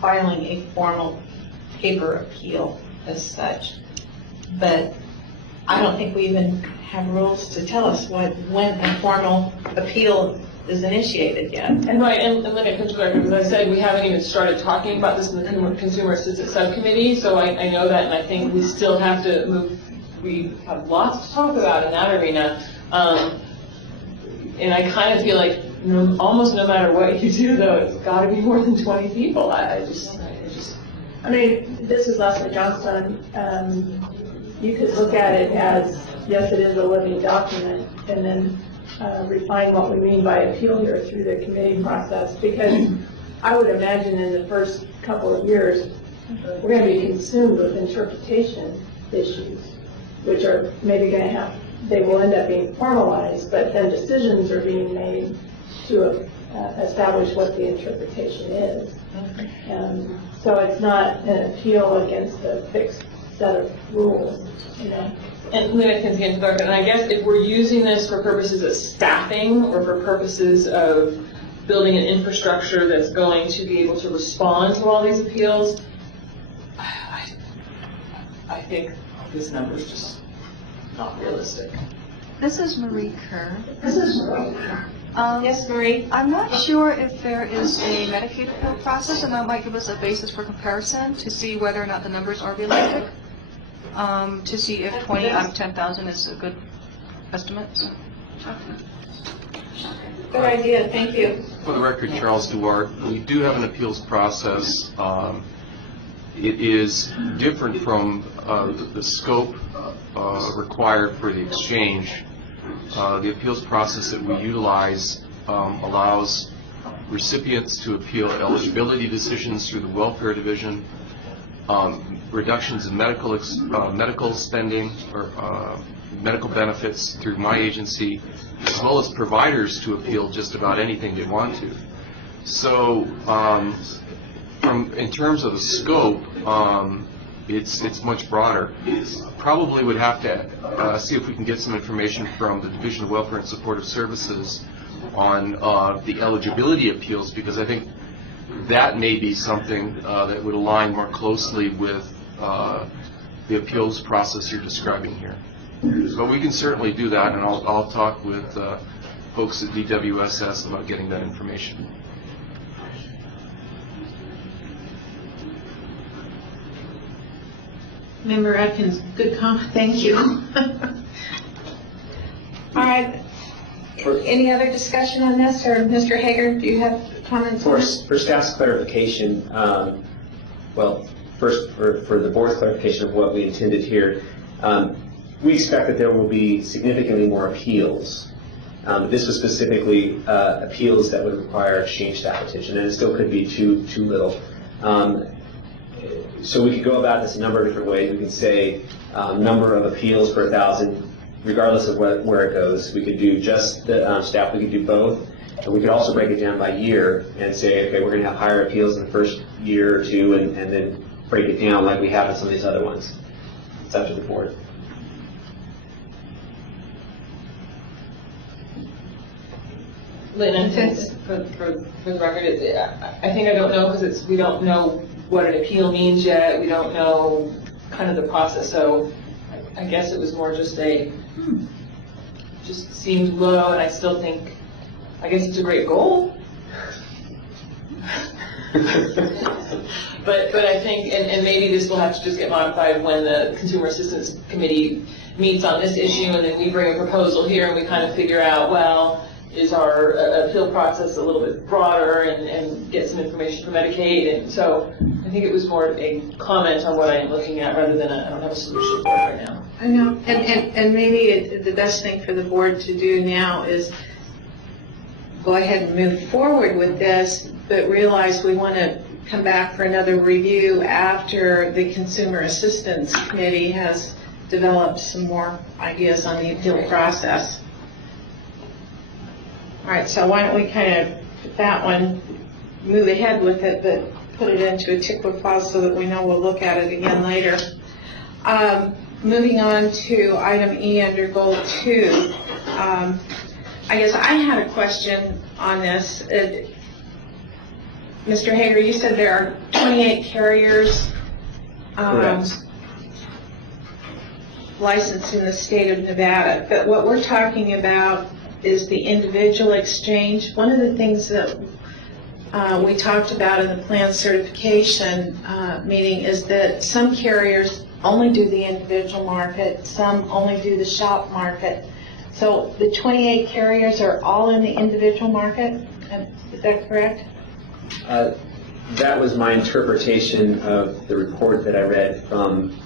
filing a formal paper appeal as such. But I don't think we even have rules to tell us when a formal appeal is initiated yet. And right, and Lynn, it comes back, because I said we haven't even started talking about this in the Consumer Assistance Subcommittee, so I know that, and I think we still have to move. We have lots to talk about in that arena, and I kind of feel like almost no matter what you do, though, it's got to be more than 20 people. I mean, this is Leslie Johnston. You could look at it as, yes, it is a living document, and then refine what we mean by appeal here through the committee process, because I would imagine in the first couple of years, we're going to be consumed with interpretation issues, which are maybe they will end up being formalized, but then decisions are being made to establish what the interpretation is. So it's not an appeal against a fixed set of rules, And Lynn Atkins again, and I guess if we're using this for purposes of staffing or for purposes of building an infrastructure that's going to be able to respond to all these appeals, I think this number is just not realistic. This is Marie Kerr. Yes, Marie? I'm not sure if there is a Medicaid appeal process, and that might give us a basis for comparison to see whether or not the numbers are realistic, to see if 20 out of 10,000 is a good estimate. Good idea, thank you. For the record, Charles Duarte, we do have an appeals process. It is different from the scope required for the exchange. The appeals process that we utilize allows recipients to appeal eligibility decisions through the welfare division, reductions in medical spending or medical benefits through my agency, as well as providers to appeal just about anything they want to. So in terms of the scope, it's much broader. Probably would have to see if we can get some information from the Division of Welfare and Supportive Services on the eligibility appeals, because I think that may be something that would align more closely with the appeals process you're describing here. But we can certainly do that, and I'll talk with folks at DWSS about getting that information. Member Atkins, good comment, thank you. All right, any other discussion on this, or Mr. Hager, do you have comments? For staff's clarification, well, first for the board's clarification of what we intended here, we expect that there will be significantly more appeals. This was specifically appeals that would require exchange staff attention, and it still could be too little. So we could go about this a number of different ways. We could say number of appeals per 1,000, regardless of where it goes. We could do just the staff. We could do both. And we could also break it down by year and say, okay, we're going to have higher appeals in the first year or two, and then break it down like we have in some of these other ones. It's up to the board. Lynn, I think for the record, I think I don't know because we don't know what an appeal means yet. We don't know kind of the process. So I guess it was more just just seemed low, and I still think, I guess it's a great goal. But I think, and maybe this will have to just get modified when the Consumer Assistance Committee meets on this issue, and then we bring a proposal here and we kind of figure out, well, is our appeal process a little bit broader, and get some information from Medicaid. And so I think it was more a comment on what I'm looking at rather than I don't have a solution for it right now. I know, and maybe the best thing for the board to do now is go ahead and move forward with this, but realize we want to come back for another review after the Consumer Assistance Committee has developed some more ideas on the appeal process. All right, so why don't we kind of put that one, move ahead with it, but put it into a tickler clause so that we know we'll look at it again later. Moving on to item E under goal 2. I guess I had a question on this. Mr. Hager, you said there are 28 carriers licensed in the state of Nevada, but what we're talking about is the individual exchange. One of the things that we talked about in the plan certification meeting is that some carriers only do the individual market, some only do the shop market. So the 28 carriers are all in the individual market, is that correct? That was my interpretation of the report that I read from,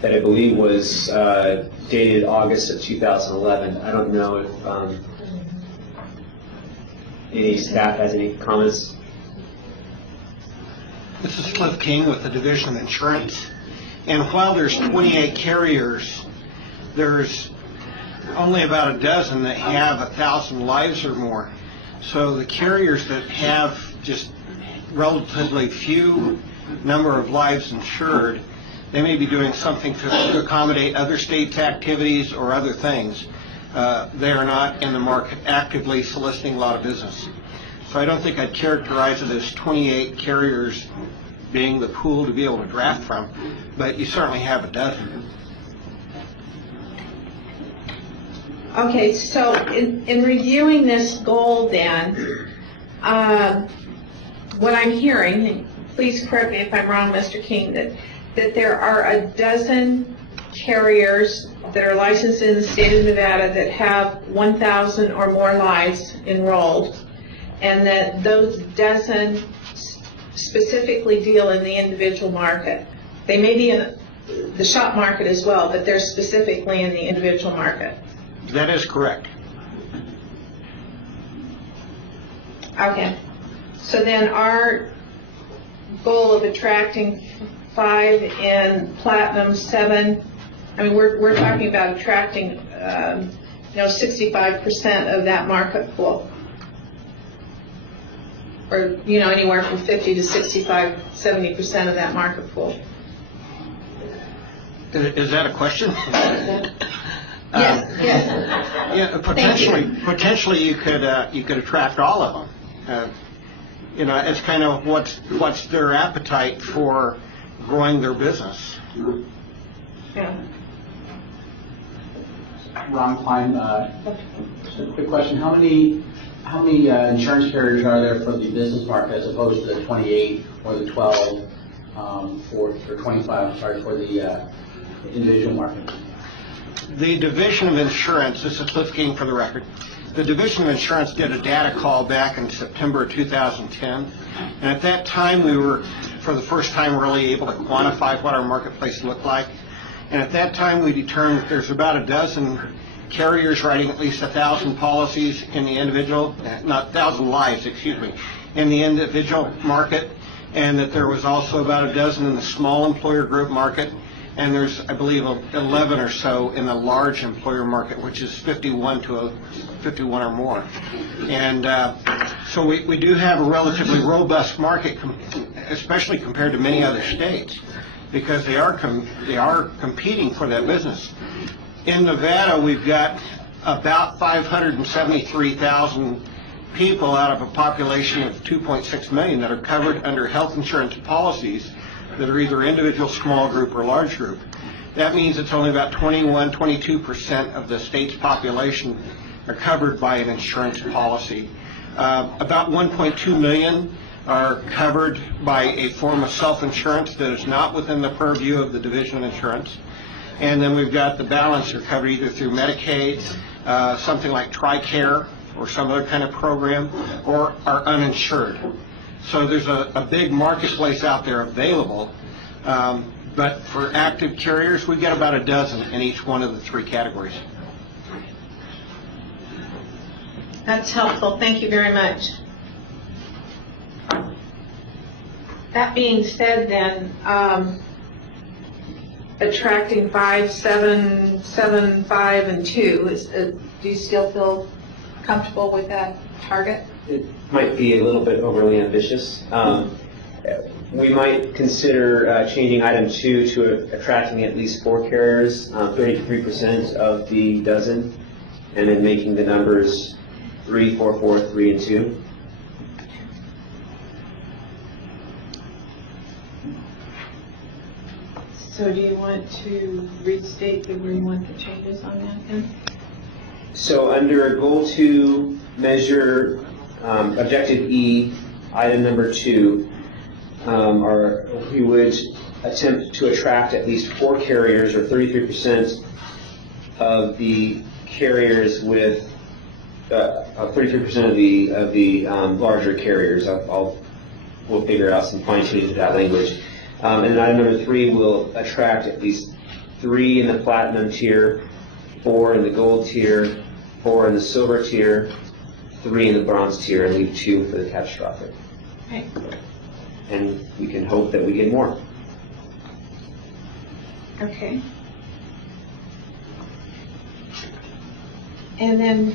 that I believe was dated August of 2011. I don't know if any staff has any comments. This is Cliff King with the Division of Insurance. And while there's 28 carriers, there's only about a dozen that have 1,000 lives or more. So the carriers that have just relatively few number of lives insured, they may be doing something to accommodate other states' activities or other things. They are not in the market actively soliciting a lot of business. So I don't think I'd characterize it as 28 carriers being the pool to be able to draft from, but you certainly have a dozen. Okay, so in reviewing this goal then, what I'm hearing, and please correct me if I'm wrong, Mr. King, that there are a dozen carriers that are licensed in the state of Nevada that have 1,000 or more lives enrolled, and that those dozen specifically deal in the individual market. They may be in the shop market as well, but they're specifically in the individual market. That is correct. Okay. So then our goal of attracting 5 in platinum, 7, I mean, we're talking about attracting, 65% of that market pool. Or, anywhere from 50 to 65, 70% of that market pool. Is that a question? Yes. Yeah, potentially you could attract all of them. It's kind of what's their appetite for growing their business. Yeah. Ron Klein, just a quick question. How many insurance carriers are there for the business market as opposed to the 28 or the 12 or 25, for the individual market? The Division of Insurance, this is Cliff King for the record, the Division of Insurance did a data call back in September 2010, and at that time we were, for the first time, really able to quantify what our marketplace looked like. And at that time we determined that there's about a dozen carriers writing at least 1,000 policies in the individual, not 1,000 lives, excuse me, in the individual market, and that there was also about a dozen in the small employer group market, and there's, I believe, 11 or so in the large employer market, which is 51 or more. And so we do have a relatively robust market, especially compared to many other states, because they are competing for that business. In Nevada, we've got about 573,000 people out of a population of 2.6 million that are covered under health insurance policies that are either individual, small group, or large group. That means it's only about 22% of the state's population are covered by an insurance policy. About 1.2 million are covered by a form of self-insurance that is not within the purview of the Division of Insurance. And then we've got the balance are covered either through Medicaid, something like TRICARE, or some other kind of program, or are uninsured. So there's a big marketplace out there available, but for active carriers, we've got about a dozen in each one of the 3 categories. That's helpful. Thank you very much. That being said then, attracting 5, 7, 5, and 2, do you still feel comfortable with that target? It might be a little bit overly ambitious. We might consider changing item 2 to attracting at least 4 carriers, 33% of the dozen, and then making the numbers 3, 4, 4, 3, and 2. So do you want to restate where you want the changes on that then? So under Goal 2, measure Objective E, item number 2, we would attempt to attract at least 4 carriers, or 33% of the carriers with 33% of the larger carriers. We'll figure out some fine tuning to that language. And then item number 3 will attract at least 3 in the platinum tier, 4 in the gold tier, 4 in the silver tier, 3 in the bronze tier, and leave 2 for the catastrophic. Okay. And we can hope that we get more. Okay. And then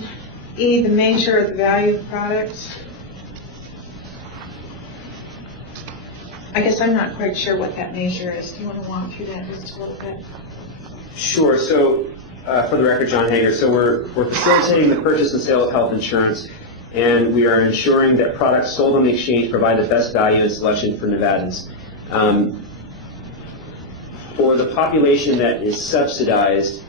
E, the measure of the value of products. I guess I'm not quite sure what that measure is. Do you want to walk through that just a little bit? Sure. So, for the record, John Hager. So we're facilitating the purchase and sale of health insurance, and we are ensuring that products sold on the exchange provide the best value and selection for Nevadans. For the population that is subsidized,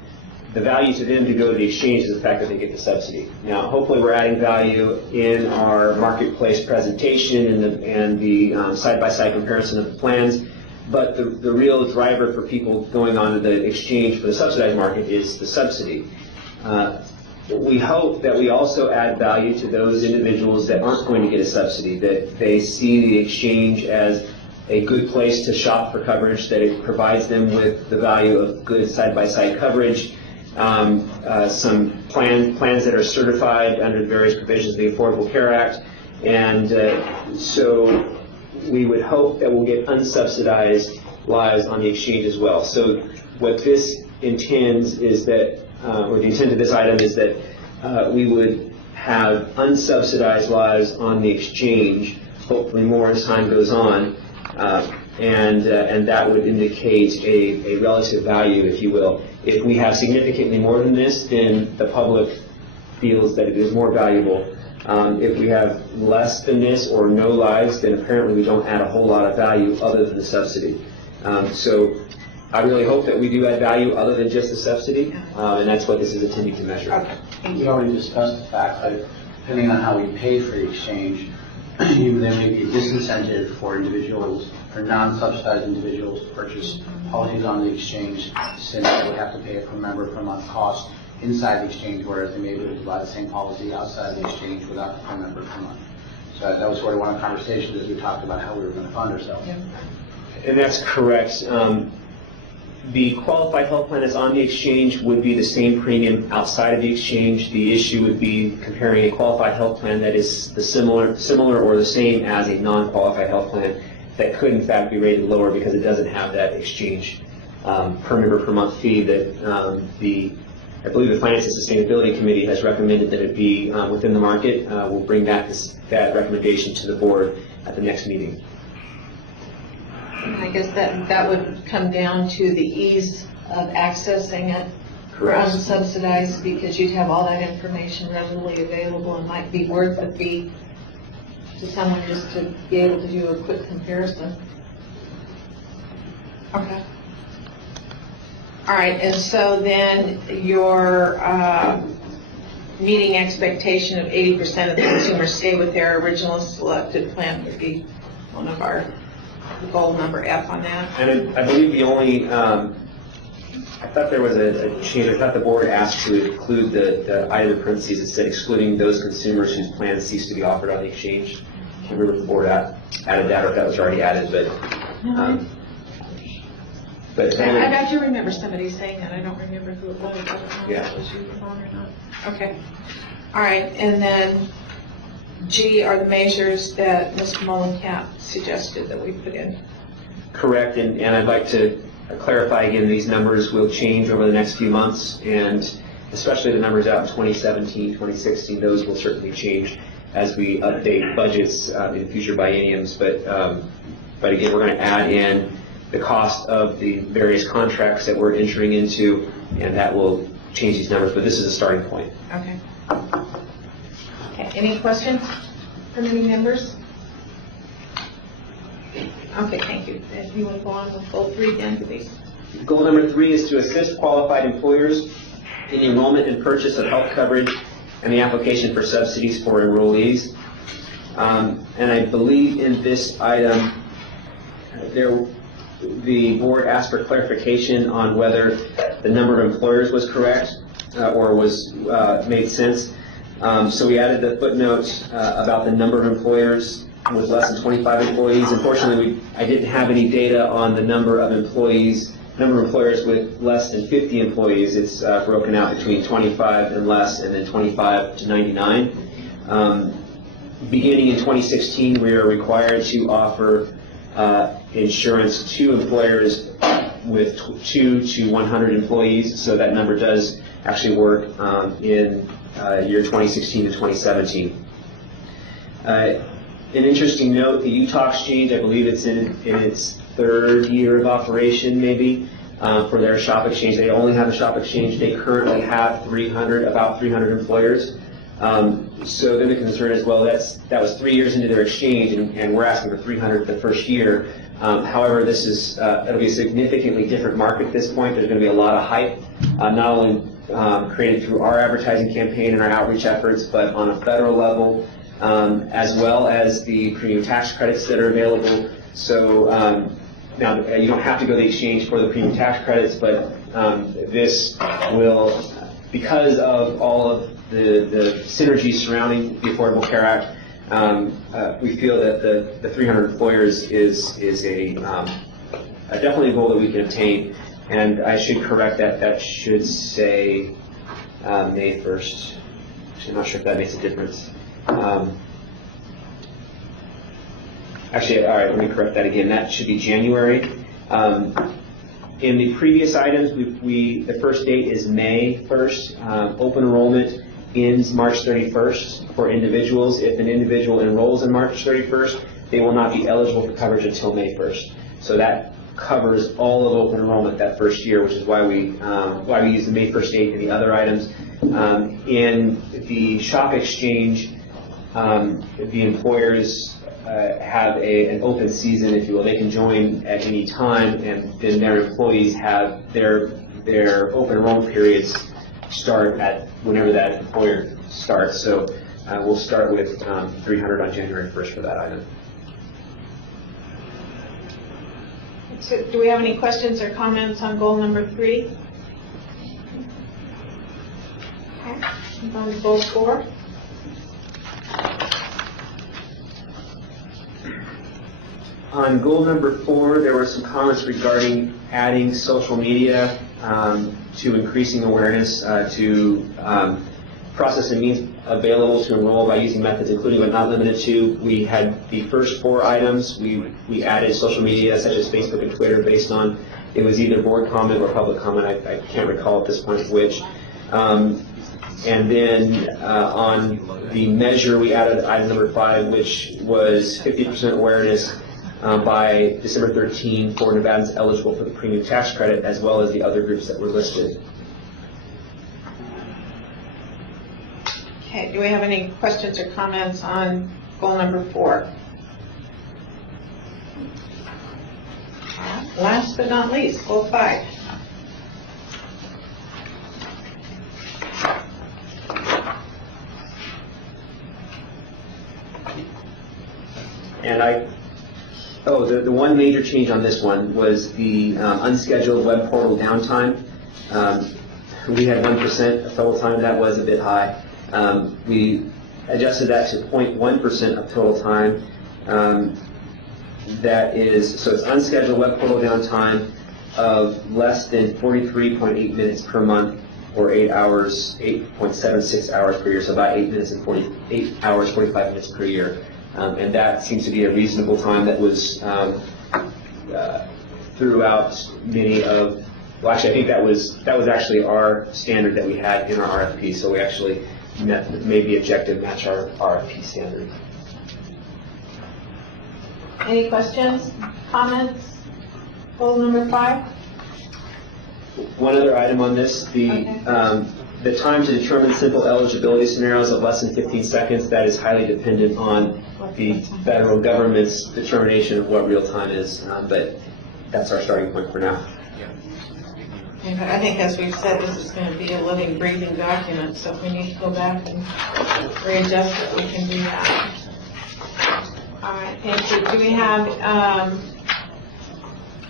the value to them to go to the exchange is the fact that they get the subsidy. Now, hopefully we're adding value in our marketplace presentation and the side-by-side comparison of the plans, but the real driver for people going on to the exchange for the subsidized market is the subsidy. We hope that we also add value to those individuals that aren't going to get a subsidy, that they see the exchange as a good place to shop for coverage, that it provides them with the value of good side-by-side coverage, some plans that are certified under the various provisions of the Affordable Care Act, and so we would hope that we'll get unsubsidized lives on the exchange as well. So what this intends is that, or the intent of this item is that we would have unsubsidized lives on the exchange, hopefully more as time goes on, and that would indicate a relative value, if you will. If we have significantly more than this, then the public feels that it is more valuable. If we have less than this or no lives, then apparently we don't add a whole lot of value other than the subsidy. So I really hope that we do add value other than just the subsidy, and that's what this is intending to measure. We already discussed the fact that depending on how we pay for the exchange, there may be a disincentive for individuals, for non-subsidized individuals to purchase policies on the exchange, since they would have to pay a per member per month cost inside the exchange, whereas they may be able to buy the same policy outside the exchange without the per member per month. So that was sort of one of the conversations as we talked about how we were going to fund ourselves. Yeah. And that's correct. The qualified health plan that's on the exchange would be the same premium outside of the exchange. The issue would be comparing a qualified health plan that is the similar or the same as a non-qualified health plan that could in fact be rated lower because it doesn't have that exchange per member per month fee that I believe the Finance and Sustainability Committee has recommended that it be within the market. We'll bring that recommendation to the board at the next meeting. I guess that would come down to the ease of accessing it for unsubsidized, because you'd have all that information readily available and might be worth the fee to someone just to be able to do a quick comparison. Okay. All right, and so then your meeting expectation of 80% of the consumers stay with their original selected plan would be one of our goal number F on that. And I believe the only, I thought there was a change. I thought the board asked to include the item in parentheses that said excluding those consumers whose plans cease to be offered on the exchange. I can't remember if the board added that or if that was already added, but I do remember somebody saying that. I don't remember who it was. I don't know if it was you or not. Okay. All right, and then G are the measures that Ms. Mullenkamp suggested that we put in. Correct, and I'd like to clarify again, these numbers will change over the next few months, and especially the numbers out in 2017, 2016, those will certainly change as we update budgets in future bienniums. But again, we're going to add in the cost of the various contracts that we're entering into, and that will change these numbers, but this is a starting point. Okay. Okay. Any questions from any members? Okay, thank you. If you want to go on with goal 3 again, please. Goal number 3 is to assist qualified employers in enrollment and purchase of health coverage and the application for subsidies for enrollees. And I believe in this item, the board asked for clarification on whether the number of employers was correct or was made sense. So we added the footnote about the number of employers with less than 25 employees. Unfortunately, I didn't have any data on the number of employers with less than 50 employees. It's broken out between 25 and less, and then 25 to 99. Beginning in 2016, we are required to offer insurance to employers with 2 to 100 employees, so that number does actually work in year 2016 to 2017. An interesting note, the Utah Exchange, I believe it's in its 3rd year of operation maybe for their shop exchange. They only have a shop exchange. They currently have about 300 employers. So then the concern is, well, that was 3 years into their exchange, and we're asking for 300 the first year. However, this is it'll be a significantly different market at this point. There's going to be a lot of hype, not only created through our advertising campaign and our outreach efforts, but on a federal level, as well as the premium tax credits that are available. So now you don't have to go to the exchange for the premium tax credits, but this will, because of all of the synergies surrounding the Affordable Care Act, we feel that the 300 employers is a definitely a goal that we can obtain. And I should correct that. That should say May 1st. Actually, I'm not sure if that makes a difference. Actually, all right, let me correct that again. That should be January. In the previous items, the first date is May 1st. Open enrollment ends March 31st for individuals. If an individual enrolls in March 31st, they will not be eligible for coverage until May 1st. So that covers all of open enrollment that first year, which is why we use the May 1st date in the other items. In the shop exchange, the employers have an open season, if you will. They can join at any time, and then their employees have their open enrollment periods start at whenever that employer starts. So we'll start with 300 on January 1st for that item. So do we have any questions or comments on goal number 3? Okay. On to goal 4. On goal number 4, there were some comments regarding adding social media to increasing awareness to process and means available to enroll by using methods including but not limited to. We had the first 4 items. We added social media such as Facebook and Twitter based on it was either board comment or public comment. I can't recall at this point which. And then on the measure, we added item number 5, which was 50% awareness by December 13 for Nevadans eligible for the premium tax credit, as well as the other groups that were listed. Okay, do we have any questions or comments on goal number 4? Last but not least, goal 5. And the one major change on this one was the unscheduled web portal downtime. We had 1% of total time. That was a bit high. We adjusted that to 0.1% of total time. That is, so it's unscheduled web portal downtime of less than 43.8 minutes per month, or 8 hours, 8.76 hours per year, so about 8 hours, 45 minutes per year. And that seems to be a reasonable time that was throughout many of, well, actually I think that was actually our standard that we had in our RFP, so we actually made the objective match our RFP standard. Any questions, comments? Goal number 5? One other item on this, the time to determine simple eligibility scenarios of less than 15 seconds, that is highly dependent on the federal government's determination of what real time is, but that's our starting point for now. I think, as we've said, this is going to be a living, breathing document, so if we need to go back and readjust it, we can do that. All right, thank you. Do we have,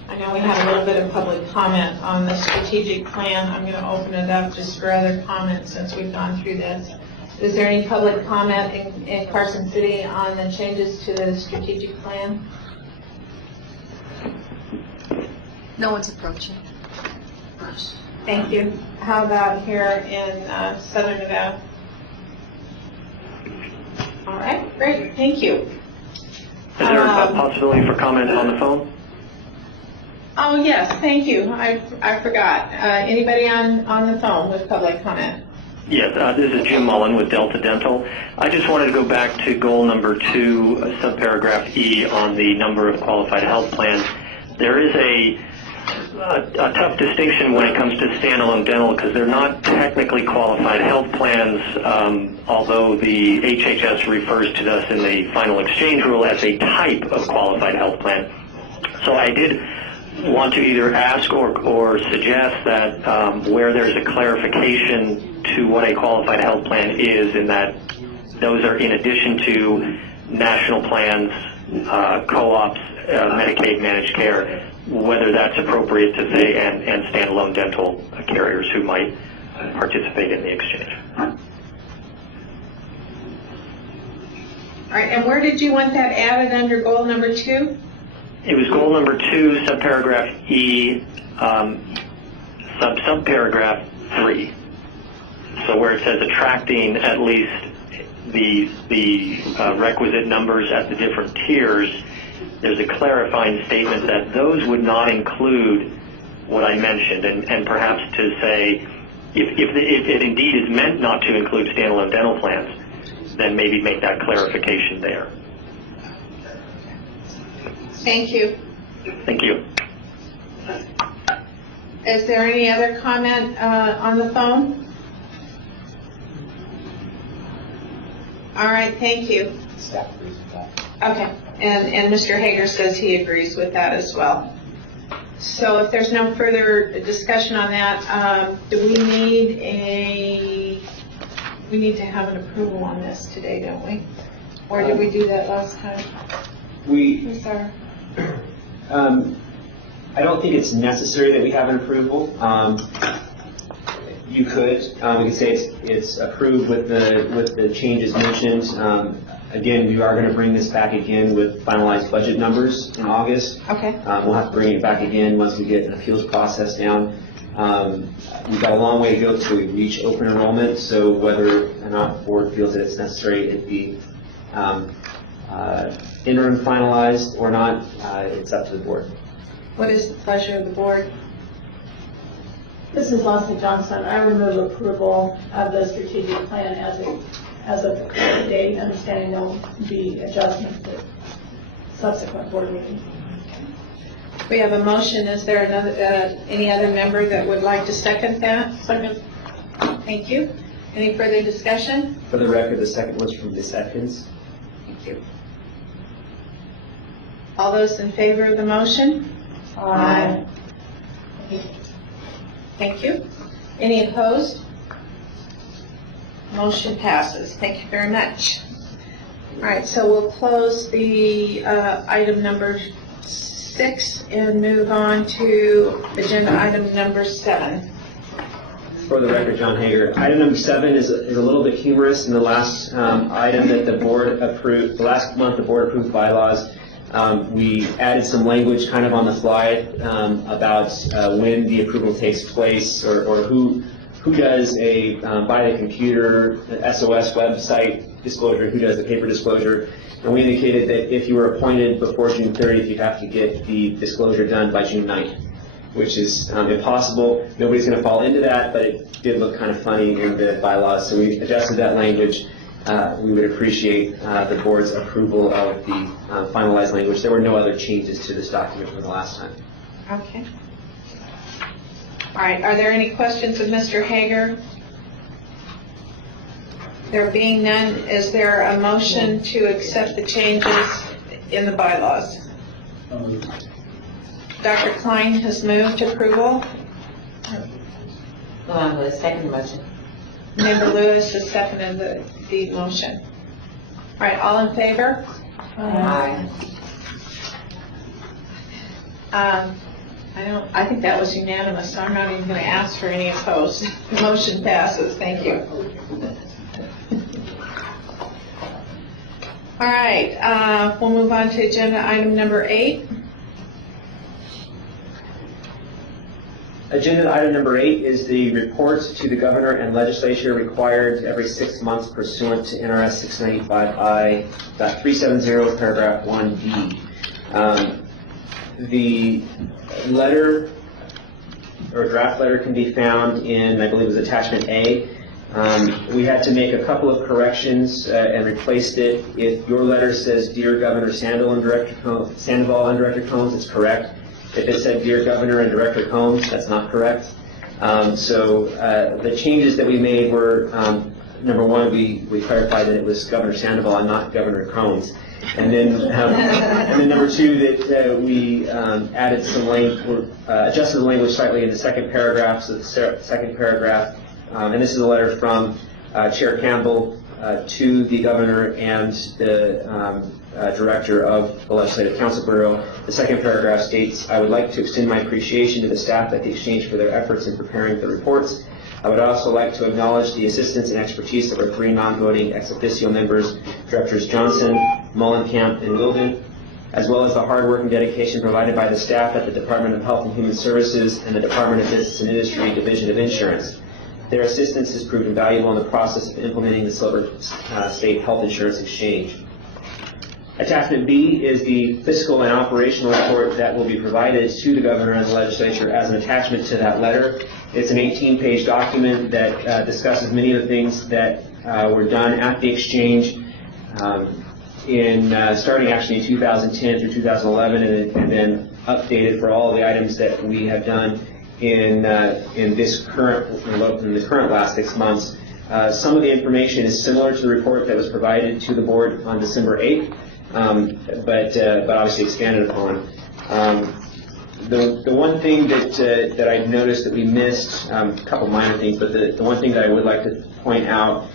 I know we had a little bit of public comment on the strategic plan. I'm going to open it up just for other comments since we've gone through this. Is there any public comment in Carson City on the changes to the strategic plan? No one's approaching. Thank you. How about here in Southern Nevada? All right, great, thank you. Is there a possibility for comment on the phone? Oh, yes, thank you. I forgot. Anybody on the phone with public comment? Yes, this is Jim Mullen with Delta Dental. I just wanted to go back to goal number 2, subparagraph E, on the number of qualified health plans. There is a a tough distinction when it comes to standalone dental because they're not technically qualified health plans, although the HHS refers to us in the final exchange rule as a type of qualified health plan. So I did want to either ask or suggest that where there's a clarification to what a qualified health plan is, in that those are in addition to national plans, co-ops, Medicaid managed care, whether that's appropriate to say, and standalone dental carriers who might participate in the exchange. All right, and where did you want that added under goal number 2? It was goal number 2, subparagraph E, subparagraph 3. So where it says attracting at least the requisite numbers at the different tiers, there's a clarifying statement that those would not include what I mentioned, and perhaps to say, if it indeed is meant not to include standalone dental plans, then maybe make that clarification there. Thank you. Thank you. Is there any other comment on the phone? All right, thank you. Okay, and Mr. Hager says he agrees with that as well. So if there's no further discussion on that, do we need to have an approval on this today, don't we? Or did we do that last time? We, Sorry. I don't think it's necessary that we have an approval. You could, we could say it's approved with the changes mentioned. Again, we are going to bring this back again with finalized budget numbers in August. Okay. We'll have to bring it back again once we get an appeals process down. We've got a long way to go till we reach open enrollment, so whether or not the board feels that it's necessary to be interim finalized or not, it's up to the board. What is the pleasure of the board? This is Leslie Johnson. I remove approval of the strategic plan as of the current date, understanding there will be adjustments to subsequent board meetings. We have a motion. Is there another, any other member that would like to second that? Second. Thank you. Any further discussion? For the record, the second was from Ms. Atkins. Thank you. All those in favor of the motion? Aye. Thank you. Any opposed? Motion passes. Thank you very much. All right, so we'll close the item number 6 and move on to agenda item number 7. For the record, John Hager. Item number 7 is a little bit humorous. In the last item that the board approved, last month the board approved bylaws. We added some language kind of on the fly about when the approval takes place, or who does a by the computer SOS website disclosure, who does the paper disclosure. And we indicated that if you were appointed before June 30th, you'd have to get the disclosure done by June 9th, which is impossible. Nobody's going to fall into that, but it did look kind of funny in the bylaws, so we adjusted that language. We would appreciate the board's approval of the finalized language. There were no other changes to this document from the last time. Okay. All right, are there any questions of Mr. Hager? There being none, is there a motion to accept the changes in the bylaws? Dr. Klein has moved approval. I'm going to second the motion. Member Lewis has seconded the motion. All right, all in favor? Aye. I think that was unanimous, so I'm not even going to ask for any opposed. The motion passes. Thank you. All right, we'll move on to agenda item number 8. Agenda item number 8 is the report to the governor and legislature required every 6 months pursuant to NRS 695I.370, paragraph 1D. The letter or draft letter can be found in, I believe it was attachment A. We had to make a couple of corrections and replaced it. If your letter says, "Dear Governor Sandoval and Director Combs," it's correct. If it said Dear Governor and Director Combs, that's not correct. So the changes that we made were, number one, we clarified that it was Governor Sandoval and not Governor Combs. And then number two, that we added some language, adjusted the language slightly in the second paragraph. So the second paragraph, and this is a letter from Chair Campbell to the governor and the director of the Legislative Council Bureau. The second paragraph states, I would like to extend my appreciation to the staff at the Exchange for their efforts in preparing the reports. I would also like to acknowledge the assistance and expertise of our 3 non-voting ex officio members, Directors Johnson, Mullenkamp, and Wilden, as well as the hard work and dedication provided by the staff at the Department of Health and Human Services and the Department of Business and Industry Division of Insurance. Their assistance has proven valuable in the process of implementing the Silver State Health Insurance Exchange. Attachment B is the fiscal and operational report that will be provided to the governor and the legislature as an attachment to that letter. It's an 18-page document that discusses many of the things that were done at the exchange starting actually in 2010 through 2011, and then updated for all of the items that we have done in the current last 6 months. Some of the information is similar to the report that was provided to the board on December 8th. But obviously expanded upon. The one thing that I noticed that we missed, a couple minor things, but the one thing that I would like to point out,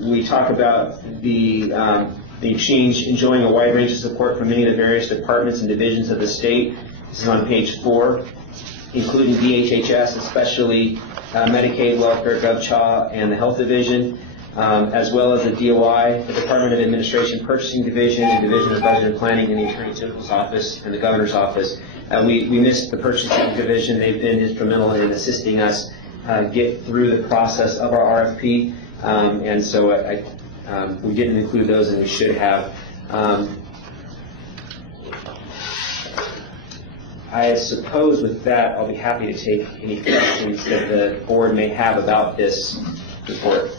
we talk about the exchange enjoying a wide range of support from many of the various departments and divisions of the state. This is on page 4, including DHHS, especially Medicaid, Welfare, GovChaw, and the Health Division. As well as the DOI, the Department of Administration Purchasing Division, and Division of Budget and Planning in the Attorney General's Office and the Governor's Office. We missed the Purchasing Division. They've been instrumental in assisting us get through the process of our RFP, and so we didn't include those, and we should have. I suppose with that, I'll be happy to take any questions that the board may have about this report.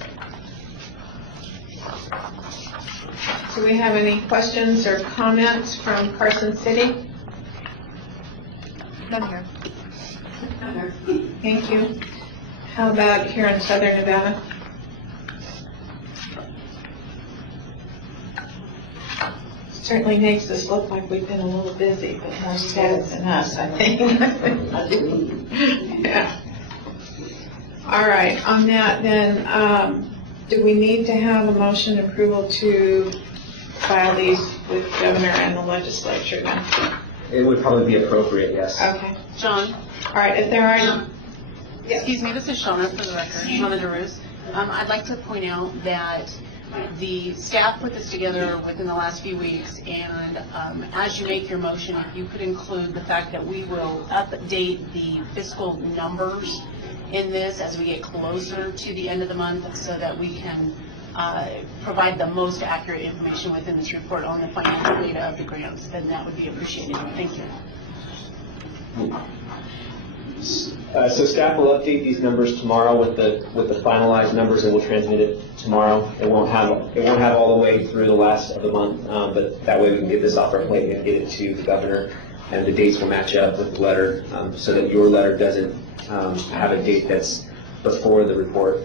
Do we have any questions or comments from Carson City? None here. Thank you. How about here in Southern Nevada? Certainly makes us look like we've been a little busy, but more staff than us, I think. Yeah. All right. On that, then, do we need to have a motion approval to file these with the governor and the legislature then? It would probably be appropriate, yes. Okay. John? All right, if there are... Excuse me, this is Shauna for the record, Shauna DeRose. I'd like to point out that the staff put this together within the last few weeks, and as you make your motion, if you could include the fact that we will update the fiscal numbers in this as we get closer to the end of the month so that we can provide the most accurate information within this report on the financial data of the grants, then that would be appreciated. Thank you. So staff will update these numbers tomorrow with the finalized numbers, and we'll transmit it tomorrow. It won't have all the way through the last of the month, but that way we can get this off our plate and get it to the governor, and the dates will match up with the letter, so that your letter doesn't have a date that's before the report.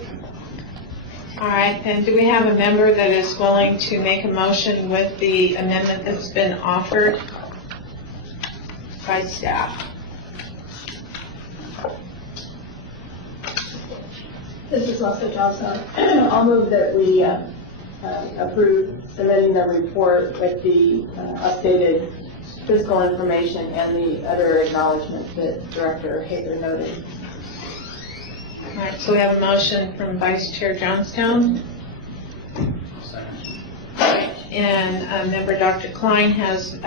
All right, then do we have a member that is willing to make a motion with the amendment that's been offered by staff? This is Leslie Johnson. I'll move that we approve submitting the report with the updated fiscal information and the other acknowledgments that Director Hager noted. All right, so we have a motion from Vice Chair Johnstone. And member Dr. Klein has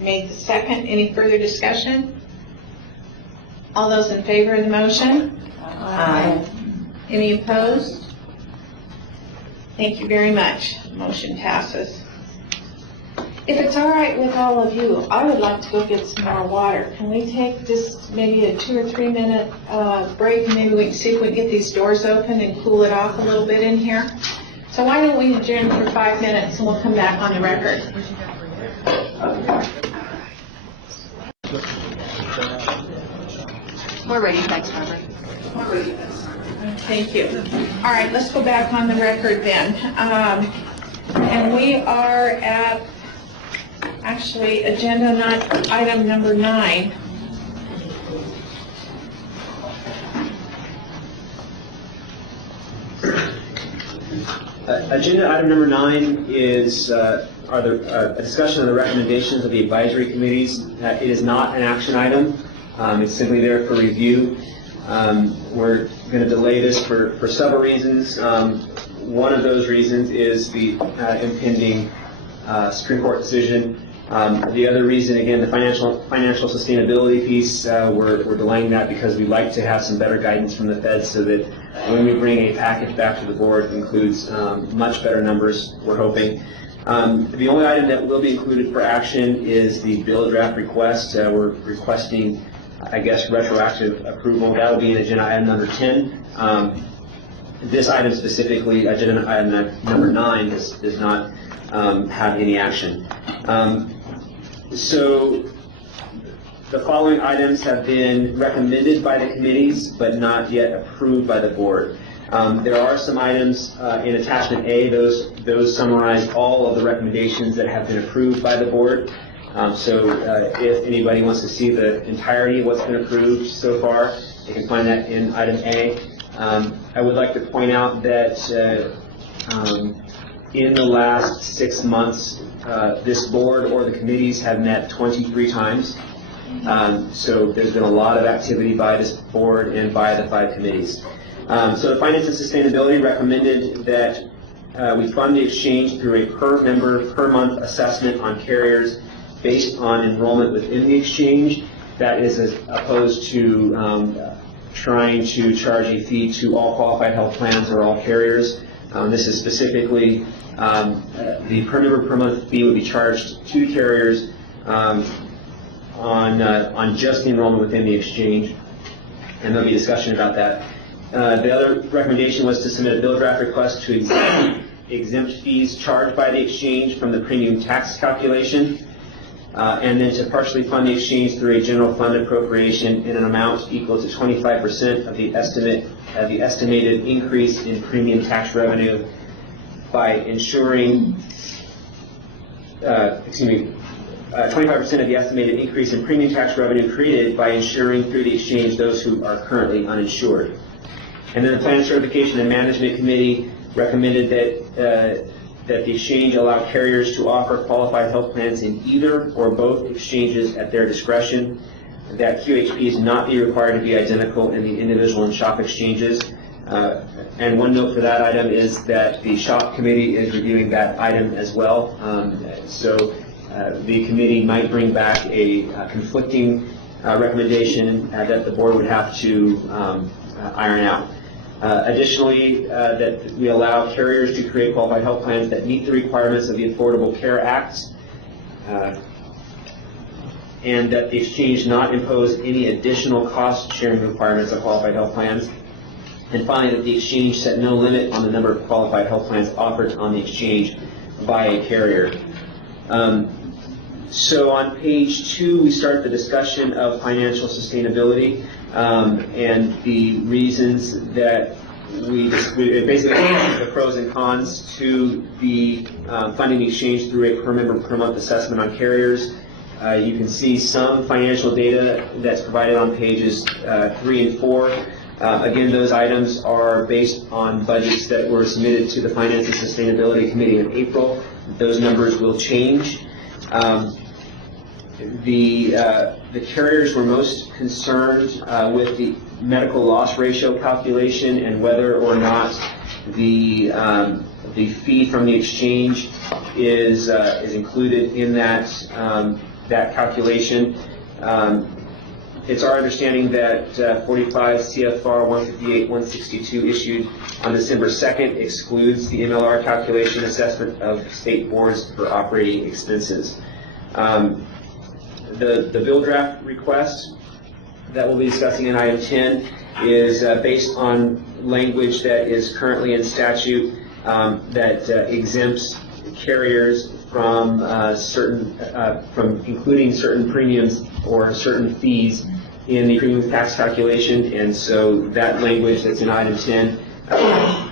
made the second. Any further discussion? All those in favor of the motion? Aye. Any opposed? Thank you very much. Motion passes. If it's all right with all of you, I would like to go get some more water. Can we take just maybe a 2 or 3 minute break, and maybe we can see if we can get these doors open and cool it off a little bit in here? So why don't we adjourn for 5 minutes and we'll come back on the record. We're ready. Thanks, Margaret. Thank you. All right, let's go back on the record then. And we are at, actually, item number 9. Agenda item number 9 is a discussion of the recommendations of the advisory committees. It is not an action item. It's simply there for review. We're going to delay this for several reasons. One of those reasons is the impending Supreme Court decision. The other reason, again, the financial sustainability piece, we're delaying that because we'd like to have some better guidance from the Fed so that when we bring a package back to the board, it includes much better numbers, we're hoping. The only item that will be included for action is the bill draft request. We're requesting, I guess, retroactive approval. That will be in agenda item number 10. This item specifically, agenda item number 9, does not have any action. So the following items have been recommended by the committees but not yet approved by the board. There are some items in attachment A. Those summarize all of the recommendations that have been approved by the board. So if anybody wants to see the entirety of what's been approved so far, you can find that in item A. I would like to point out that in the last 6 months, this board or the committees have met 23 times. So there's been a lot of activity by this board and by the 5 committees. So the Finance and Sustainability recommended that we fund the exchange through a per member per month assessment on carriers based on enrollment within the exchange. That is as opposed to trying to charge a fee to all qualified health plans or all carriers. This is specifically the per member per month fee would be charged to carriers on just the enrollment within the exchange, and there'll be discussion about that. The other recommendation was to submit a bill draft request to exempt fees charged by the exchange from the premium tax calculation, and then to partially fund the exchange through a general fund appropriation in an amount equal to 25% of the estimated increase in premium tax revenue by ensuring, 25% of the estimated increase in premium tax revenue created by insuring through the exchange those who are currently uninsured. And then the Plan Certification and Management Committee recommended that the exchange allow carriers to offer qualified health plans in either or both exchanges at their discretion, that QHPs not be required to be identical in the individual and shop exchanges. And one note for that item is that the shop committee is reviewing that item as well. So the committee might bring back a conflicting recommendation that the board would have to iron out. Additionally, that we allow carriers to create qualified health plans that meet the requirements of the Affordable Care Act, and that the exchange not impose any additional cost-sharing requirements of qualified health plans. And finally, that the exchange set no limit on the number of qualified health plans offered on the exchange by a carrier. So on page 2, we start the discussion of financial sustainability and the reasons that we basically the pros and cons to the funding the exchange through a per member per month assessment on carriers. You can see some financial data that's provided on pages 3 and 4. Again, those items are based on budgets that were submitted to the Finance and Sustainability Committee in April. Those numbers will change. The carriers were most concerned with the medical loss ratio calculation and whether or not the fee from the exchange is included in that calculation. It's our understanding that 45 CFR 158-162 issued on December 2nd excludes the MLR calculation assessment of state boards for operating expenses. The bill draft request that we'll be discussing in item 10 is based on language that is currently in statute that exempts carriers from from including certain premiums or certain fees in the premium tax calculation, and so that language that's in item 10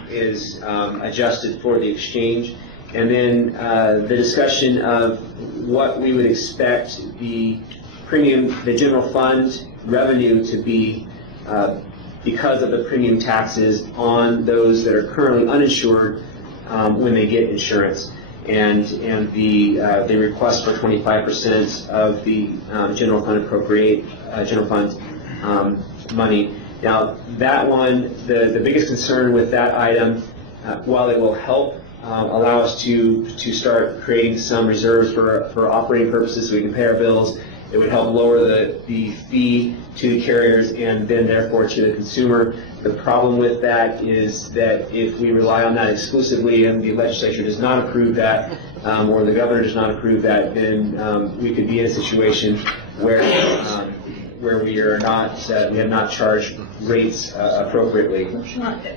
is adjusted for the exchange. And then the discussion of what we would expect the general fund revenue to be because of the premium taxes on those that are currently uninsured when they get insurance. And the request for 25% of the general fund money. Now that one, the biggest concern with that item, while it will help allow us to start creating some reserves for operating purposes so we can pay our bills, it would help lower the fee to the carriers and then therefore to the consumer. The problem with that is that if we rely on that exclusively and the legislature does not approve that, or the governor does not approve that, then we could be in a situation where we have not charged rates appropriately.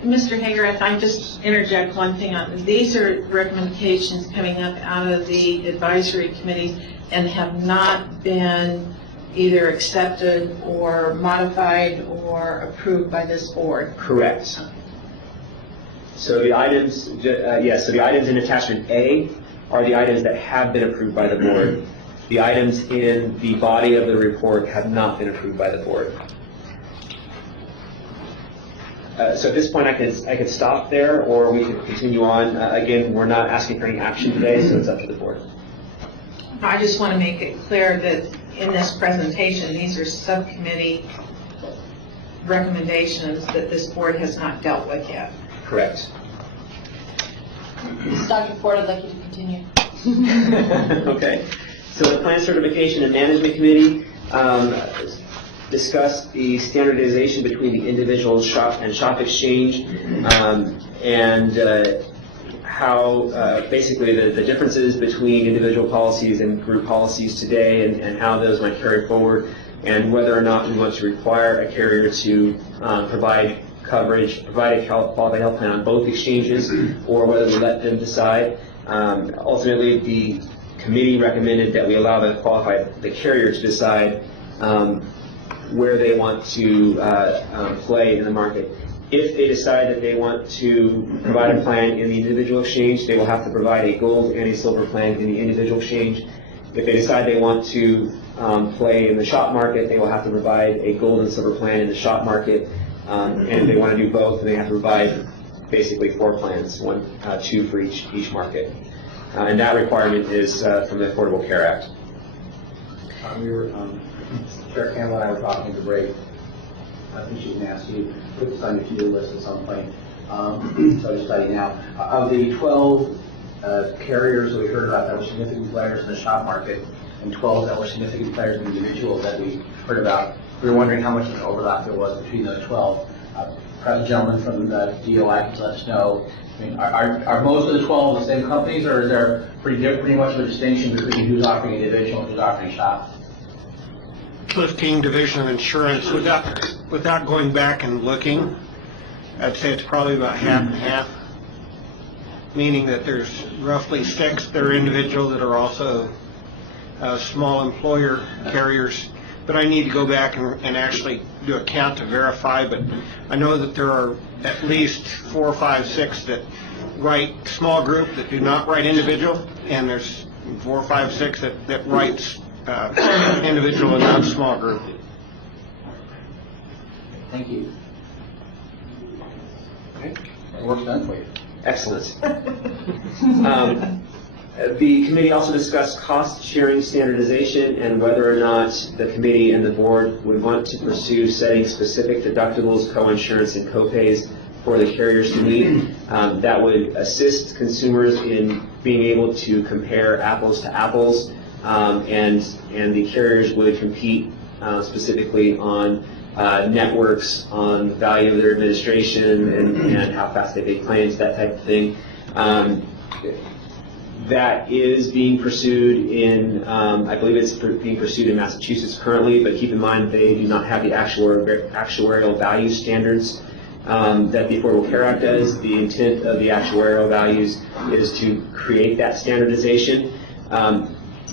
Mr. Hager, if I just interject one thing on these are recommendations coming up out of the advisory committee and have not been either accepted or modified or approved by this board. Correct. So the items, yes. So the items in attachment A are the items that have been approved by the board. The items in the body of the report have not been approved by the board. So at this point, I could stop there, or we could continue on. Again, we're not asking for any action today, so it's up to the board. I just want to make it clear that in this presentation, these are subcommittee recommendations that this board has not dealt with yet. Correct. Dr. Ford, I'd like you to continue. Okay. So the Plan Certification and Management Committee discussed the standardization between the individual shop and shop exchange and how basically the differences between individual policies and group policies today and how those might carry forward, and whether or not we want to require a carrier to provide coverage, provide a qualified health plan on both exchanges, or whether we let them decide. Ultimately, the committee recommended that we allow the carrier to decide where they want to play in the market. If they decide that they want to provide a plan in the individual exchange, they will have to provide a gold and a silver plan in the individual exchange. If they decide they want to play in the shop market, they will have to provide a gold and silver plan in the shop market. And if they want to do both, they have to provide basically 4 plans, 2 for each market. And that requirement is from the Affordable Care Act. Chair Campbell and I were talking to Ray. I think she can ask you, put this on your to-do list at some point. So I'm just telling you now. Of the 12 carriers that we heard about that were significant players in the shop market, and 12 that were significant players in individuals that we heard about, we were wondering how much of an overlap there was between those 12. Perhaps the gentleman from the DOI can let us know. I mean, are most of the 12 the same companies, or is there pretty much of a distinction between who's offering individual and who's offering shop? King Division of Insurance, without going back and looking, I'd say it's probably about half and half, meaning that there's roughly 6 that are individual that are also small employer carriers. But I need to go back and actually do a count to verify, but I know that there are at least 4, 5, 6 that write small group that do not write individual, and there's 4, 5, 6 that writes individual and not small group. Thank you. Okay, work's done for you. Excellent. The committee also discussed cost-sharing standardization and whether or not the committee and the board would want to pursue setting specific deductibles, co-insurance, and co-pays for the carriers to meet. That would assist consumers in being able to compare apples to apples, and the carriers would compete specifically on networks, on the value of their administration, and how fast they pay claims, that type of thing. That is being pursued in, I believe it's being pursued in Massachusetts currently, but keep in mind they do not have the actuarial value standards that the Affordable Care Act does. The intent of the actuarial values is to create that standardization.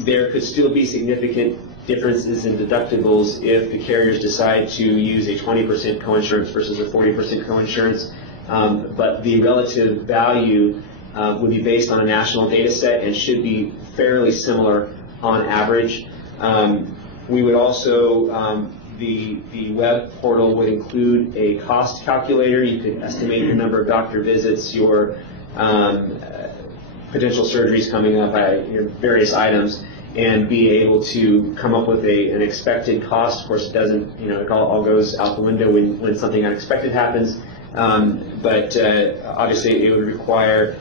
There could still be significant differences in deductibles if the carriers decide to use a 20% coinsurance versus a 40% coinsurance. But the relative value would be based on a national data set and should be fairly similar on average. We would also, the web portal would include a cost calculator. You could estimate your number of doctor visits, your potential surgeries coming up, your various items, and be able to come up with an expected cost. Of course, it doesn't, it all goes out the window when something unexpected happens. But obviously, it would require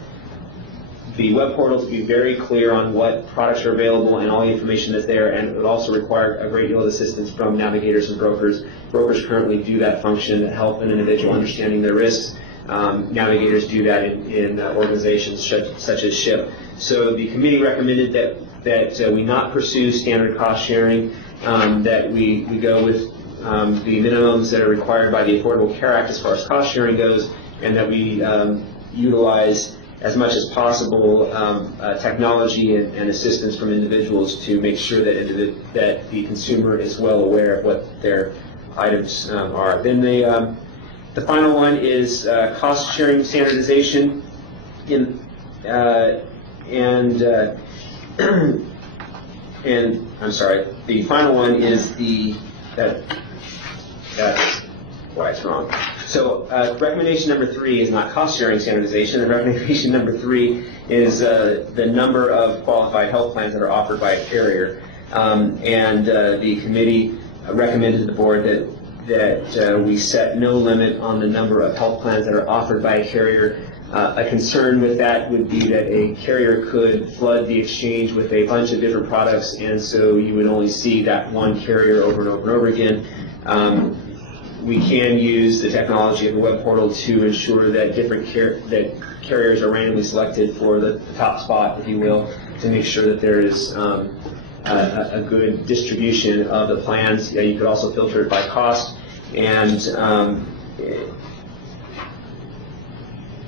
the web portal to be very clear on what products are available and all the information that's there, and it would also require a great deal of assistance from navigators and brokers. Brokers currently do that function to help an individual understanding their risks. Navigators do that in organizations such as SHIP. So the committee recommended that we not pursue standard cost sharing, that we go with the minimums that are required by the Affordable Care Act as far as cost sharing goes, and that we utilize as much as possible technology and assistance from individuals to make sure that the consumer is well aware of what their items are. Then the final one is cost sharing standardization, and I'm sorry. The final one is that's why it's wrong. So recommendation number 3 is not cost sharing standardization. And recommendation number 3 is the number of qualified health plans that are offered by a carrier. The committee recommended to the board that we set no limit on the number of health plans that are offered by a carrier. A concern with that would be that a carrier could flood the exchange with a bunch of different products, and so you would only see that one carrier over and over and over again. We can use the technology of the web portal to ensure that carriers are randomly selected for the top spot, if you will, to make sure that there is a good distribution of the plans. You could also filter it by cost, and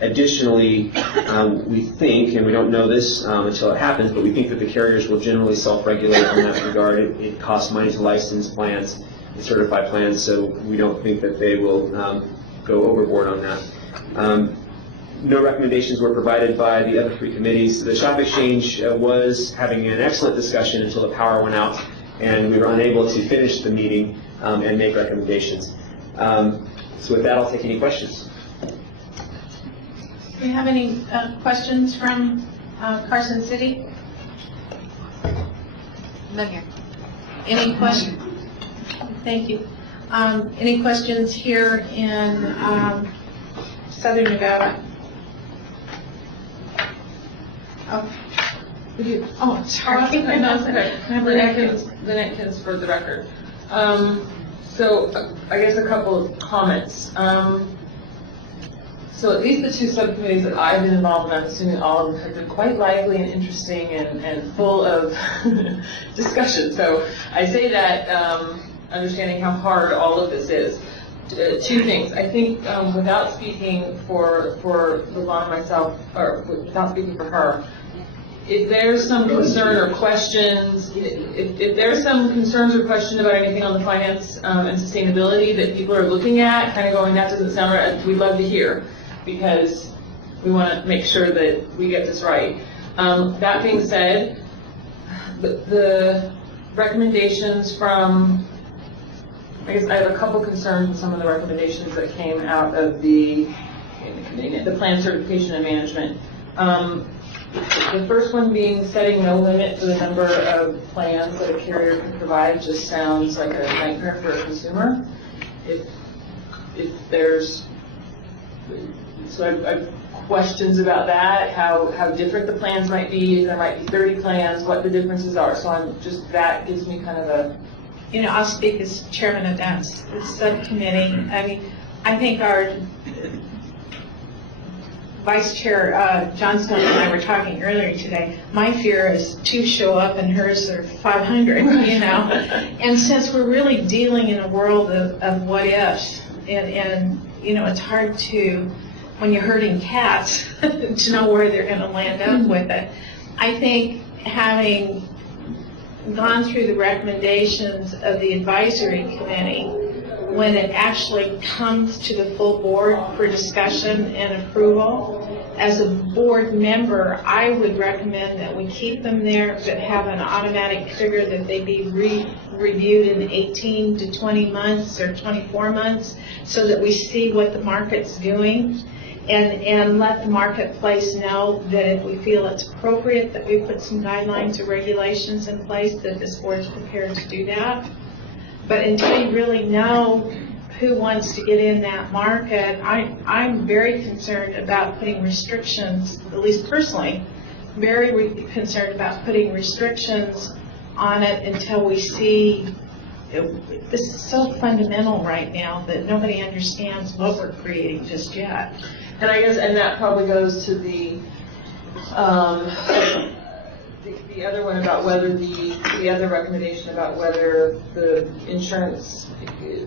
additionally, we think, and we don't know this until it happens, but we think that the carriers will generally self-regulate in that regard. It costs money to license plans and certify plans, so we don't think that they will go overboard on that. No recommendations were provided by the other 3 committees. The Shop Exchange was having an excellent discussion until the power went out, and we were unable to finish the meeting and make recommendations. So with that, I'll take any questions. Do you have any questions from Carson City? None here. Any questions? Thank you. Any questions here in Southern Nevada? Oh, sorry. No, it's okay. The Netkins for the record. So I guess a couple of comments. So at least the 2 subcommittees that I've been involved in, I'm assuming all of them have been quite lively and interesting and full of discussion. So I say that understanding how hard all of this is. 2 things. I think without speaking for Levon and myself, or without speaking for her, if there's some concern or questions, if there's some concerns or question about anything on the finance and sustainability that people are looking at, kind of going, that doesn't sound right, we'd love to hear, because we want to make sure that we get this right. That being said, the recommendations from, I guess I have a couple concerns with some of the recommendations that came out of the plan certification and management. The first one being setting no limit to the number of plans that a carrier can provide just sounds like a nightmare for a consumer. If there's, so I've questions about that, how different the plans might be. There might be 30 plans, what the differences are. So that gives me kind of a, I'll speak as chairman of that subcommittee. I mean, I think our Vice Chair Johnstone and I were talking earlier today. My fear is 2 show up and hers are 500, And since we're really dealing in a world of what ifs, and it's hard to, when you're herding cats, to know where they're going to land up with it. I think having gone through the recommendations of the advisory committee, when it actually comes to the full board for discussion and approval, as a board member, I would recommend that we keep them there, but have an automatic trigger that they be reviewed in 18 to 20 months or 24 months, so that we see what the market's doing, and let the marketplace know that if we feel it's appropriate that we put some guidelines or regulations in place, that this board is prepared to do that. But until you really know who wants to get in that market, I'm very concerned about putting restrictions, at least personally, very concerned about putting restrictions on it until we see. This is so fundamental right now that nobody understands what we're creating just yet. And I guess, and that probably goes to the other one about whether the other recommendation about whether the insurance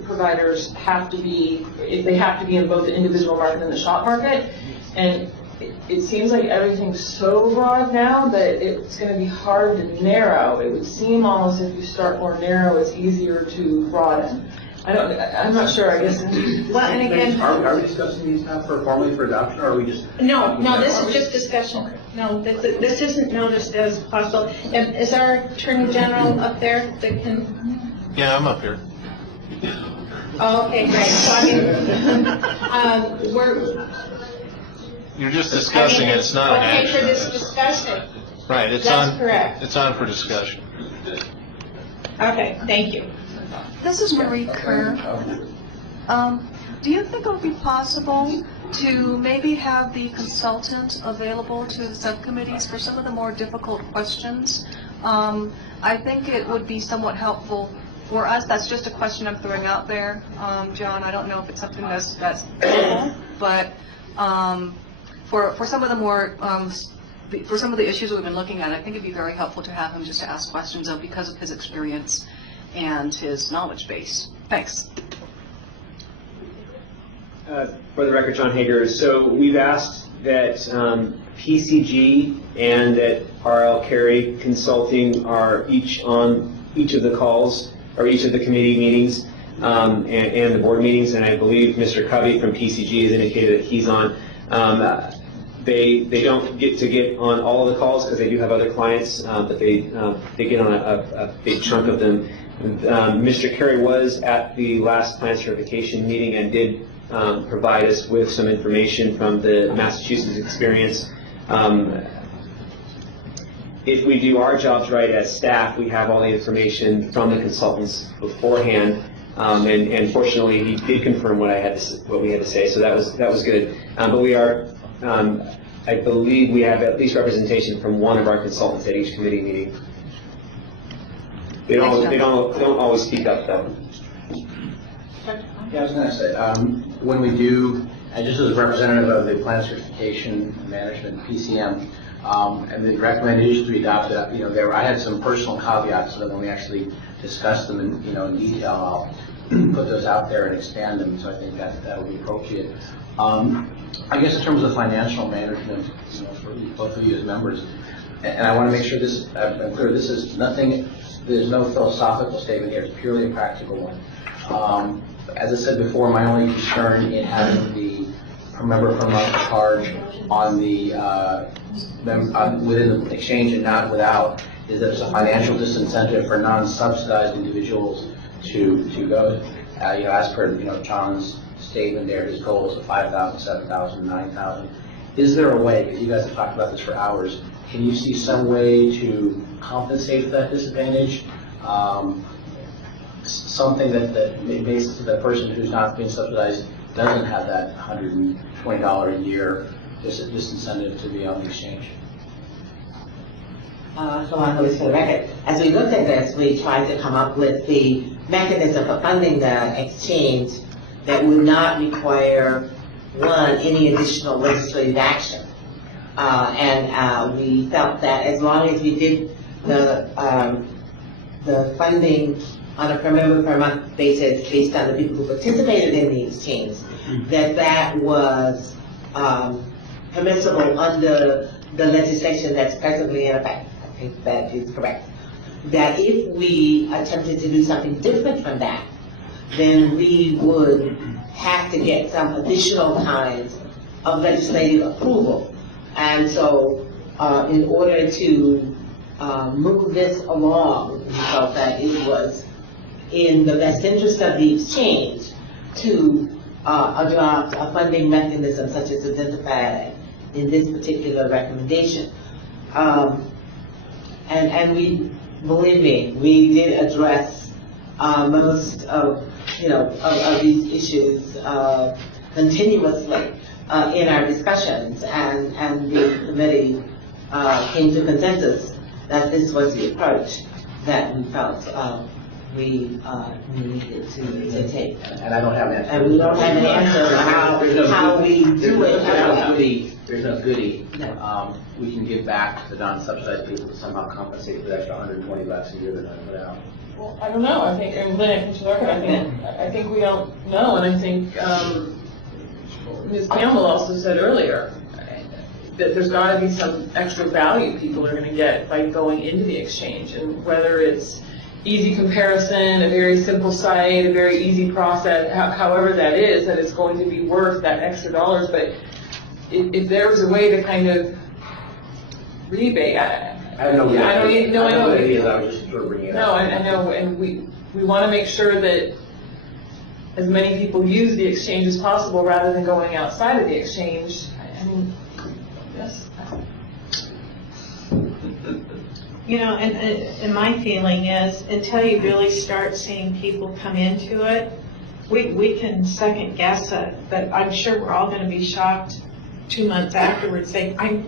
providers have to be, if they have to be in both the individual market and the shop market. And it seems like everything's so broad now that it's going to be hard to narrow. It would seem almost if you start more narrow, it's easier to broaden. I'm not sure, I guess. Well, and again, Are we discussing these now formally for adoption, or are we just? No, this is just discussion. No, this isn't noticed as possible. And is our Attorney General up there that can? Yeah, I'm up here. Oh, okay, great. So I mean, You're just discussing it, it's not an action. Okay, for this discussion. Right, it's That's on. correct. It's on for discussion. Okay, thank you. This is Marie Kerr. Do you think it would be possible to maybe have the consultant available to the subcommittees for some of the more difficult questions? I think it would be somewhat helpful for us. That's just a question I'm throwing out there, John. I don't know if it's something that's doable, but for some of the more for some of the issues we've been looking at, I think it'd be very helpful to have him just to ask questions of because of his experience and his knowledge base. Thanks. For the record, John Hager. So we've asked that PCG and that RL Carey Consulting are each on each of the calls or each of the committee meetings and the board meetings, and I believe Mr. Covey from PCG has indicated that he's on. They don't get on all of the calls because they do have other clients, but they get on a big chunk of them. Mr. Carey was at the last plan certification meeting and did provide us with some information from the Massachusetts experience. If we do our jobs right as staff, we have all the information from the consultants beforehand, and fortunately he did confirm what we had to say, so that was good. But we are, I believe we have at least representation from one of our consultants at each committee meeting. They don't always speak up though. Yeah, I was going to say, when we do, and just as a representative of the Plan Certification Management, PCM, and the recommendations we adopted, I had some personal caveats so that when we actually discuss them in detail, I'll put those out there and expand them, so I think that will be appropriate. I guess in terms of financial management, for both of you as members, and I want to make sure I'm clear, this is nothing, there's no philosophical statement here, it's purely a practical one. As I said before, my only concern in having the per member per month charge on the within the exchange and not without is that there's a financial disincentive for non-subsidized individuals to go. As per John's statement there, his goal is 5,000, 7,000, 9,000. Is there a way? Because you guys have talked about this for hours. Can you see some way to compensate for that disadvantage? Something that basically the person who's not being subsidized doesn't have that $120 a year disincentive to be on the exchange. So on for the record, as we looked at this, we tried to come up with the mechanism for funding the exchange that would not require, one, any additional legislative action. And we felt that as long as we did the funding on a per member per month basis based on the people who participated in the exchange, that was permissible under the legislation that's presently in effect. I think that is correct. that if we attempted to do something different from that, then we would have to get some additional kinds of legislative approval. And so, in order to move this along, we felt that it was in the best interest of the exchange to adopt a funding mechanism such as identified in this particular recommendation. And we, believe me, we did address most of these issues continuously in our discussions, and the committee came to consensus that this was the approach that we felt we needed to take. And I don't have an answer. And we don't have an answer on how we do it. There's no goodie. We can give back to the non-subsidized people to somehow compensate for the extra $120 a year that I put out. Well, I don't know. I think, and Lynn, I think we don't know, and I think Ms. Campbell also said earlier that there's got to be some extra value people are going to get by going into the exchange, and whether it's easy comparison, a very simple site, a very easy process, however that is, that it's going to be worth that extra dollars. But if there was a way to kind of rebate, I know what it is. I was just sort of bringing it up. No, I know, and we want to make sure that as many people use the exchange as possible rather than going outside of the exchange. I mean, yes. And my feeling is, until you really start seeing people come into it, we can second guess it, but I'm sure we're all going to be shocked 2 months afterwards saying, I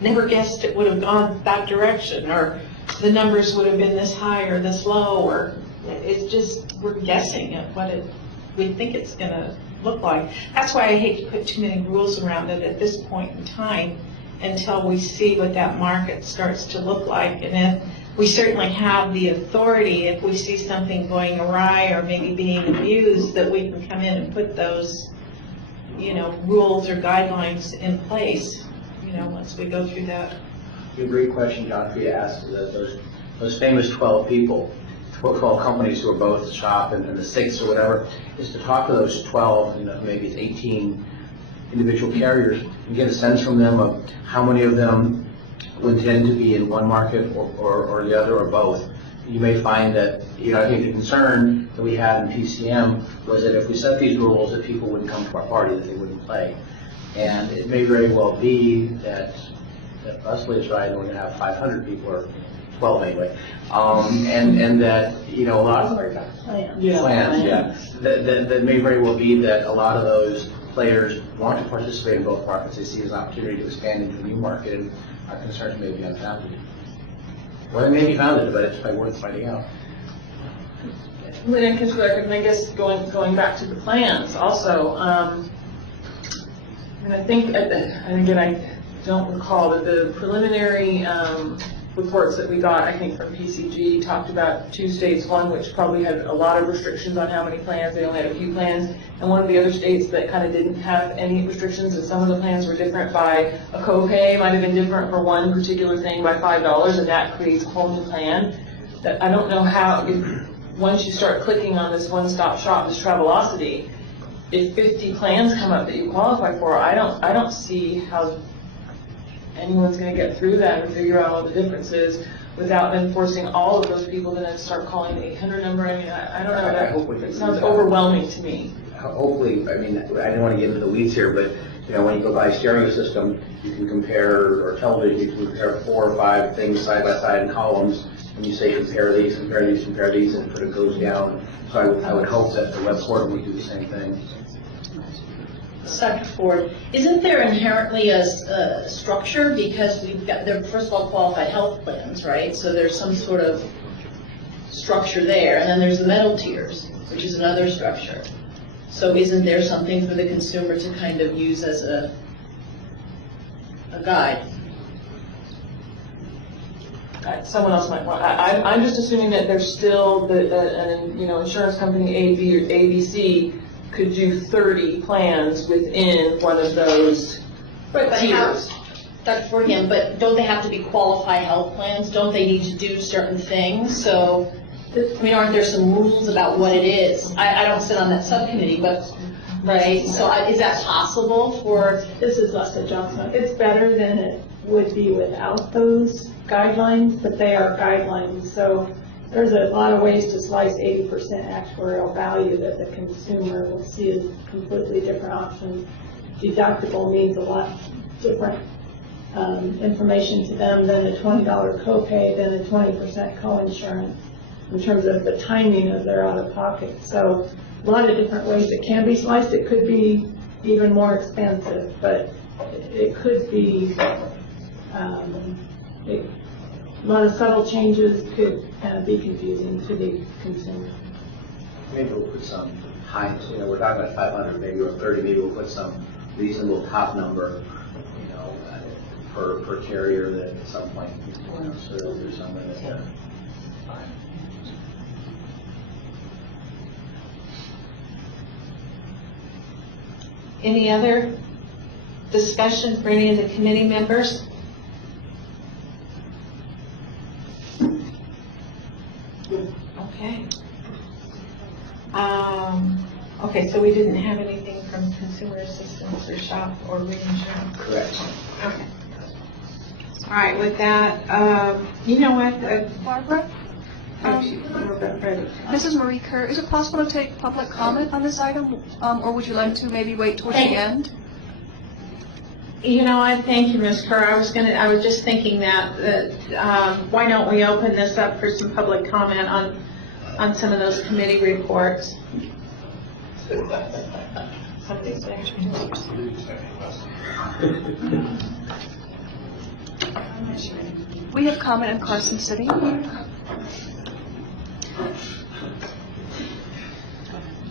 never guessed it would have gone that direction, or the numbers would have been this high or this low, or it's just, we're guessing at what we think it's going to look like. That's why I hate to put too many rules around it at this point in time until we see what that market starts to look like. And if we certainly have the authority, if we see something going awry or maybe being abused, that we can come in and put those, rules or guidelines in place, once we go through that. A great question, John, for you to ask. Those famous 12 people, 12 companies who are both the shop and the SSHIX or whatever, is to talk to those 12, maybe it's 18 individual carriers, and get a sense from them of how many of them would tend to be in one market or the other or both. You may find that, I think the concern that we had in PCM was that if we set these rules, that people wouldn't come to our party, that they wouldn't play. And it may very well be that Leslie is right, and we're going to have 500 people, or 12 anyway, and that, a lot of plans, that may very well be that a lot of those players want to participate in both markets. They see it as an opportunity to expand into a new market, and our concerns may be unfounded. Well, they may be founded, but it's probably worth finding out. Lynn, and I guess going back to the plans also, I think, and again, I don't recall, that the preliminary reports that we got, I think, from PCG talked about 2 states, one which probably had a lot of restrictions on how many plans, they only had a few plans, and one of the other states that kind of didn't have any restrictions, and some of the plans were different by a copay, might have been different for one particular thing by $5, and that creates a whole new plan. That I don't know how, once you start clicking on this one-stop shop, this Travelocity, if 50 plans come up that you qualify for, I don't see how anyone's going to get through that and figure out what the difference is without then forcing all of those people to then start calling the 800 number. I mean, I don't know. That sounds overwhelming to me. Hopefully, I don't want to get into the weeds here, but when you go buy a stereo system, you can compare, or television, you can compare 4 or 5 things side by side in columns, and you say compare these, compare these, compare these, and it goes down. So I would hope that the web portal would do the same thing. Dr. Ford, isn't there inherently a structure, because we've got, they're first of all qualified health plans, right? So there's some sort of structure there, and then there's the metal tiers, which is another structure. So isn't there something for the consumer to kind of use as a guide? Someone else might want. I'm just assuming that there's still an insurance company A, B, or ABC could do 30 plans within one of those tiers. Dr. Fortingham, but don't they have to be qualified health plans? Don't they need to do certain things? So, I mean, aren't there some rules about what it is? I don't sit on that subcommittee, but, right, so is that possible for? This is Leslie Johnson. It's better than it would be without those guidelines, but they are guidelines. So there's a lot of ways to slice 80% actuarial value that the consumer will see as completely different options. Deductible means a lot different information to them than a $20 copay, than a 20% coinsurance in terms of the timing of their out-of-pocket. So a lot of different ways it can be sliced. It could be even more expensive, but it could be a lot of subtle changes could be confusing to the consumer. Maybe we'll put some times, we're talking about 500 maybe or 30, maybe we'll put some reasonable top number, per carrier that at some point, so there's something that's fine. Any other discussion for any of the committee members? Okay. Okay, so we didn't have anything from consumer assistance or shop or reinsurance? Correct. Okay. All right, with that, you know what? Barbara? This is Marie Kerr. Is it possible to take public comment on this item, or would you like to maybe wait towards the end? You know, I thank you, Ms. Kerr. I was just thinking that why don't we open this up for some public comment on some of those committee reports? Somebody's there. We have comment in Carson City.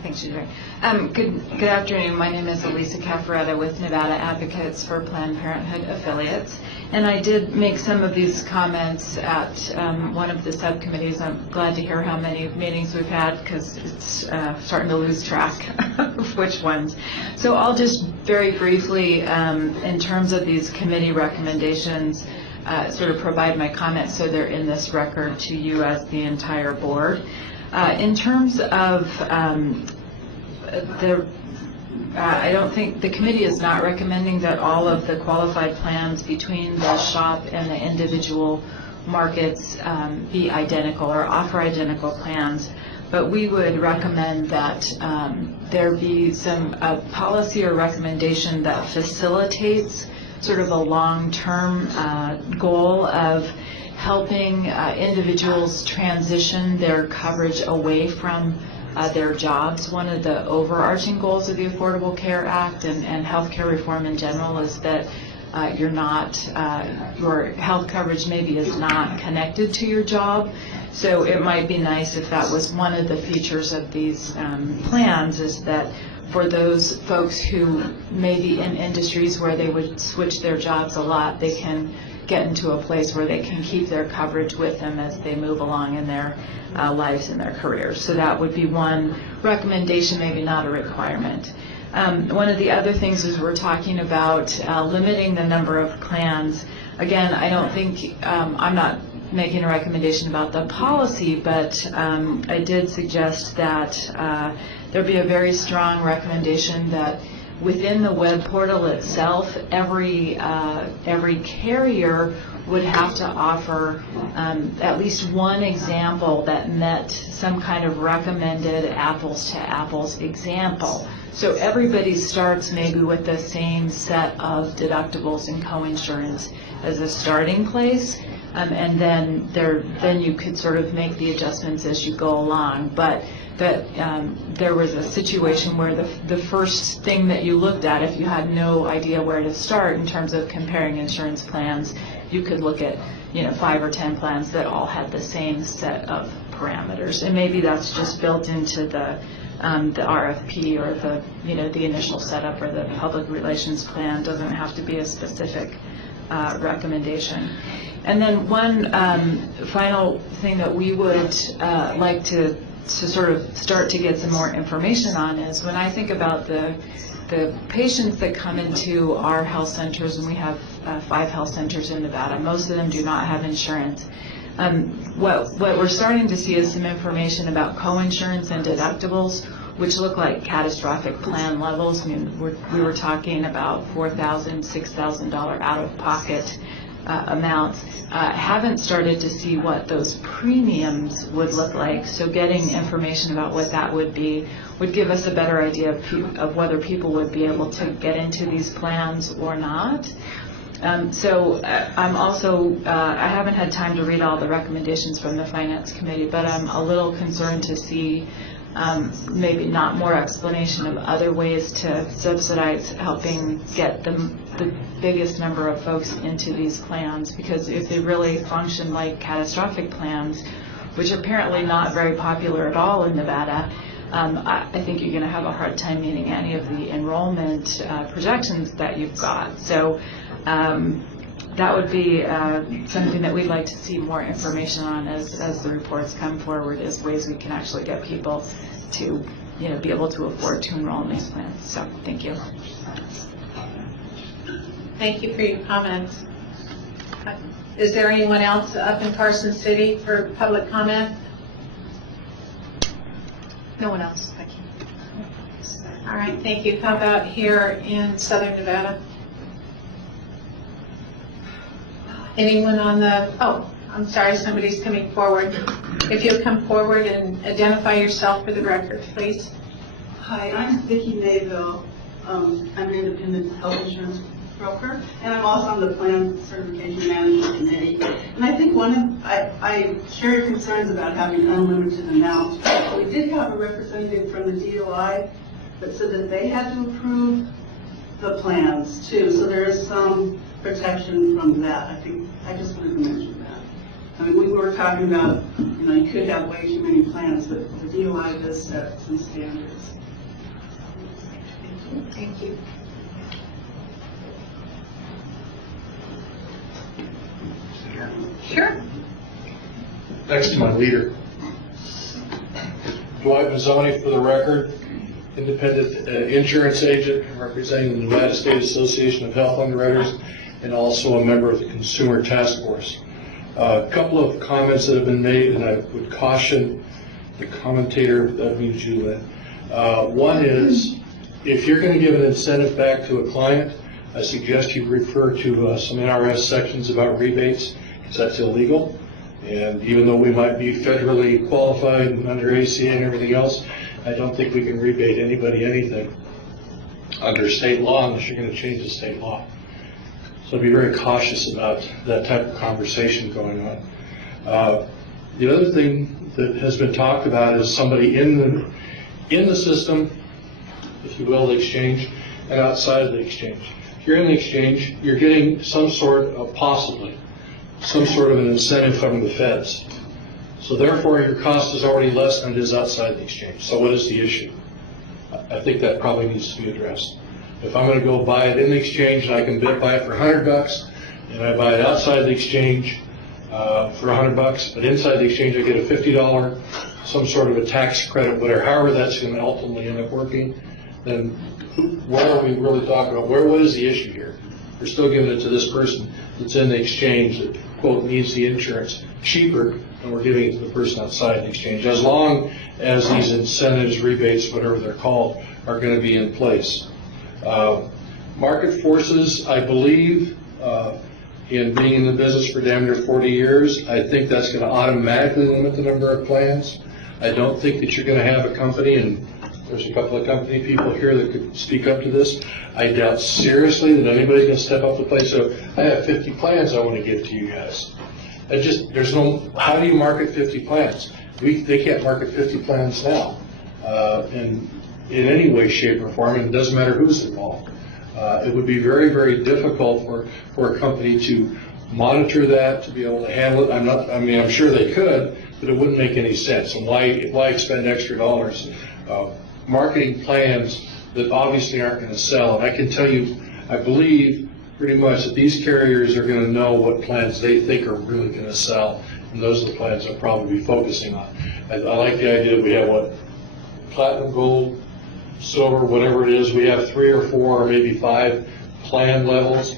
Thanks, Judy. Good afternoon. My name is Elisa Caffaretta with Nevada Advocates for Planned Parenthood Affiliates. And I did make some of these comments at one of the subcommittees. I'm glad to hear how many meetings we've had because it's starting to lose track of which ones. So I'll just very briefly, in terms of these committee recommendations, sort of provide my comments so they're in this record to you as the entire board. In terms of I don't think the committee is not recommending that all of the qualified plans between the shop and the individual markets be identical or offer identical plans, but we would recommend that there be some policy or recommendation that facilitates sort of a long-term goal of helping individuals transition their coverage away from their jobs. One of the overarching goals of the Affordable Care Act and healthcare reform in general is that your health coverage maybe is not connected to your job. So it might be nice if that was one of the features of these plans, is that for those folks who may be in industries where they would switch their jobs a lot, they can get into a place where they can keep their coverage with them as they move along in their lives and their careers. So that would be one recommendation, maybe not a requirement. One of the other things is we're talking about limiting the number of plans. Again, I don't think, I'm not making a recommendation about the policy, but I did suggest that there be a very strong recommendation that within the web portal itself, every carrier would have to offer at least one example that met some kind of recommended apples-to-apples example. So everybody starts maybe with the same set of deductibles and coinsurance as a starting place, and then you could sort of make the adjustments as you go along. But that there was a situation where the first thing that you looked at, if you had no idea where to start in terms of comparing insurance plans, you could look at 5 or 10 plans that all had the same set of parameters, and maybe that's just built into the RFP or the initial setup or the public relations plan. Doesn't have to be a specific recommendation. And then one final thing that we would like to sort of start to get some more information on is when I think about the patients that come into our health centers, and we have 5 health centers in Nevada. Most of them do not have insurance. What we're starting to see is some information about co-insurance and deductibles, which look like catastrophic plan levels. I mean, we were talking about $4,000, $6,000 out-of-pocket amounts. Haven't started to see what those premiums would look like. So getting information about what that would be would give us a better idea of whether people would be able to get into these plans or not. I'm also, I haven't had time to read all the recommendations from the Finance Committee, but I'm a little concerned to see maybe not more explanation of other ways to subsidize helping get the biggest number of folks into these plans, because if they really function like catastrophic plans, which are apparently not very popular at all in Nevada, I think you're going to have a hard time meeting any of the enrollment projections that you've got. So that would be something that we'd like to see more information on as the reports come forward, is ways we can actually get people to be able to afford to enroll in these plans. So thank you. Thank you for your comments. Is there anyone else up in Carson City for public comment? No one else, thank you. All right, thank you. How about here in Southern Nevada? Anyone on the, oh, I'm sorry, somebody's coming forward. If you'll come forward and identify yourself for the record, please. Hi, I'm Vicki Mayville. I'm an independent health insurance broker, and I'm also on the Plan Certification Management Committee. And I think I share your concerns about having unlimited amounts. We did have a representative from the DOI that said that they had to approve the plans too, so there is some protection from that. I just wanted to mention that. I mean, we were talking about, you could have way too many plans, but the DOI does set some standards. Thank you. Sure. Next to my leader. Dwight Mazzoni, for the record, independent insurance agent representing the Nevada State Association of Health Underwriters, and also a member of the Consumer Task Force. A couple of comments that have been made, and I would caution the commentator, that means you, Lynn. One is, if you're going to give an incentive back to a client, I suggest you refer to some NRS sections about rebates, because that's illegal. And even though we might be federally qualified and under ACA and everything else, I don't think we can rebate anybody anything under state law unless you're going to change the state law. So be very cautious about that type of conversation going on. The other thing that has been talked about is somebody in the system, if you will, the exchange, and outside of the exchange. If you're in the exchange, you're getting some sort of, possibly, some sort of an incentive from the feds. So therefore, your cost is already less than it is outside the exchange. So what is the issue? I think that probably needs to be addressed. If I'm going to go buy it in the exchange and I can buy it for $100, and I buy it outside the exchange for $100, but inside the exchange I get a $50, some sort of a tax credit, whatever, however that's going to ultimately end up working, then what are we really talking about? What is the issue here? We're still giving it to this person that's in the exchange that, quote, needs the insurance cheaper, and we're giving it to the person outside the exchange, as long as these incentives, rebates, whatever they're called, are going to be in place. Market forces, I believe, in being in the business for damn near 40 years, I think that's going to automatically limit the number of plans. I don't think that you're going to have a company, and there's a couple of company people here that could speak up to this. I doubt seriously that anybody's going to step up to the plate. So I have 50 plans I want to give to you guys. There's no, how do you market 50 plans? They can't market 50 plans now in any way, shape, or form, and it doesn't matter who's involved. It would be very, very difficult for a company to monitor that, to be able to handle it. I'm sure they could, but it wouldn't make any sense. And why expend extra dollars marketing plans that obviously aren't going to sell? And I can tell you, I believe pretty much that these carriers are going to know what plans they think are really going to sell, and those are the plans I'll probably be focusing on. I like the idea that we have platinum, gold, silver, whatever it is. We have 3 or 4 or maybe 5 plan levels.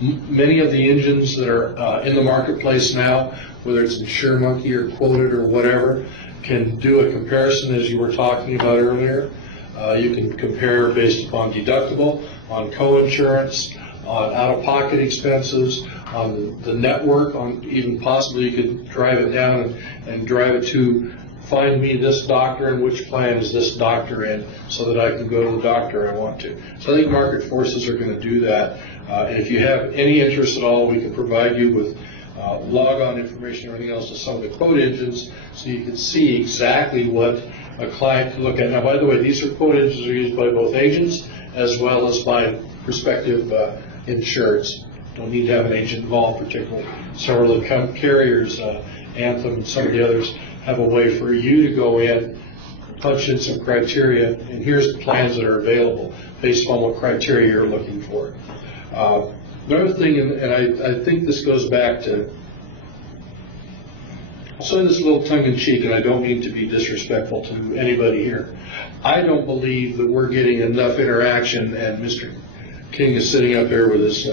Many of the engines that are in the marketplace now, whether it's InsureMonkey or Quoted or whatever, can do a comparison as you were talking about earlier. You can compare based upon deductible, on co-insurance, on out-of-pocket expenses, on the network, on even possibly you could drive it down and drive it to find me this doctor and which plan is this doctor in so that I can go to the doctor I want to. So I think market forces are going to do that. And if you have any interest at all, we can provide you with log-on information and everything else to some of the quote engines so you can see exactly what a client can look at. Now, by the way, these are quote engines that are used by both agents as well as by prospective insureds. Don't need to have an agent involved particularly. Several of the carriers, Anthem and some of the others, have a way for you to go in, punch in some criteria, and here's the plans that are available based on what criteria you're looking for. Another thing, and I think this goes back to, I'll say this a little tongue-in-cheek, and I don't mean to be disrespectful to anybody here. I don't believe that we're getting enough interaction, and Mr. King is sitting up here with his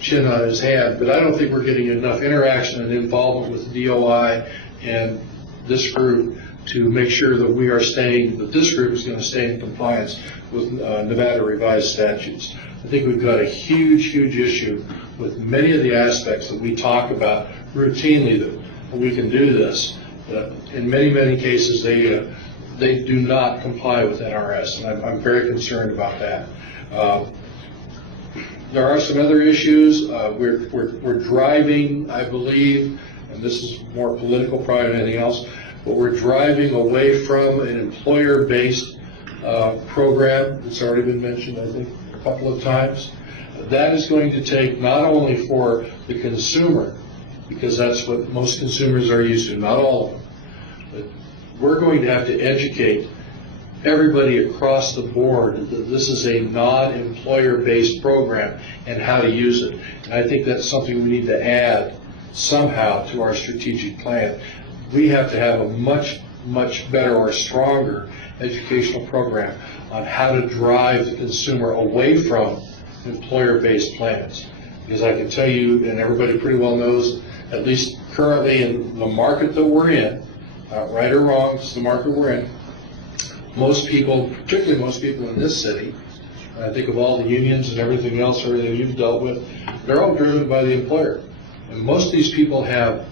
chin on his hand, but I don't think we're getting enough interaction and involvement with DOI and this group to make sure that we are staying, that this group is going to stay in compliance with Nevada revised statutes. I think we've got a huge, huge issue with many of the aspects that we talk about routinely that we can do this. In many, many cases, they do not comply with NRS, and I'm very concerned about that. There are some other issues. We're driving, I believe, and this is more political probably than anything else, but we're driving away from an employer-based program. It's already been mentioned, I think, a couple of times. That is going to take not only for the consumer, because that's what most consumers are used to, not all of them, but we're going to have to educate everybody across the board that this is a non-employer-based program and how to use it. And I think that's something we need to add somehow to our strategic plan. We have to have a much, much better or stronger educational program on how to drive the consumer away from employer-based plans. Because I can tell you, and everybody pretty well knows, at least currently in the market that we're in, right or wrong, it's the market we're in, most people, particularly most people in this city, and I think of all the unions and everything else, everything you've dealt with, they're all driven by the employer. And most of these people have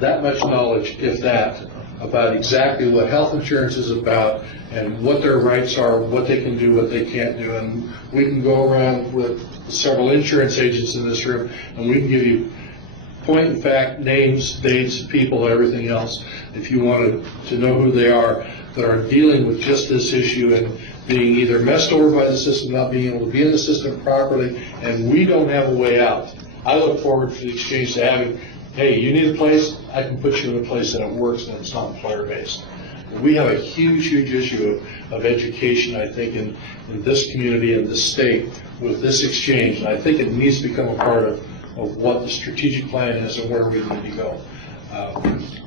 that much knowledge, if that, about exactly what health insurance is about and what their rights are, what they can do, what they can't do. And we can go around with several insurance agents in this room, and we can give you point and fact, names, dates, people, everything else, if you wanted to know who they are, that are dealing with just this issue and being either messed over by the system, not being able to be in the system properly, and we don't have a way out. I look forward to the exchange to having, hey, you need a place, I can put you in a place that it works and it's not employer-based. We have a huge, huge issue of education, I think, in this community and this state with this exchange, and I think it needs to become a part of what the strategic plan is and where we need to go.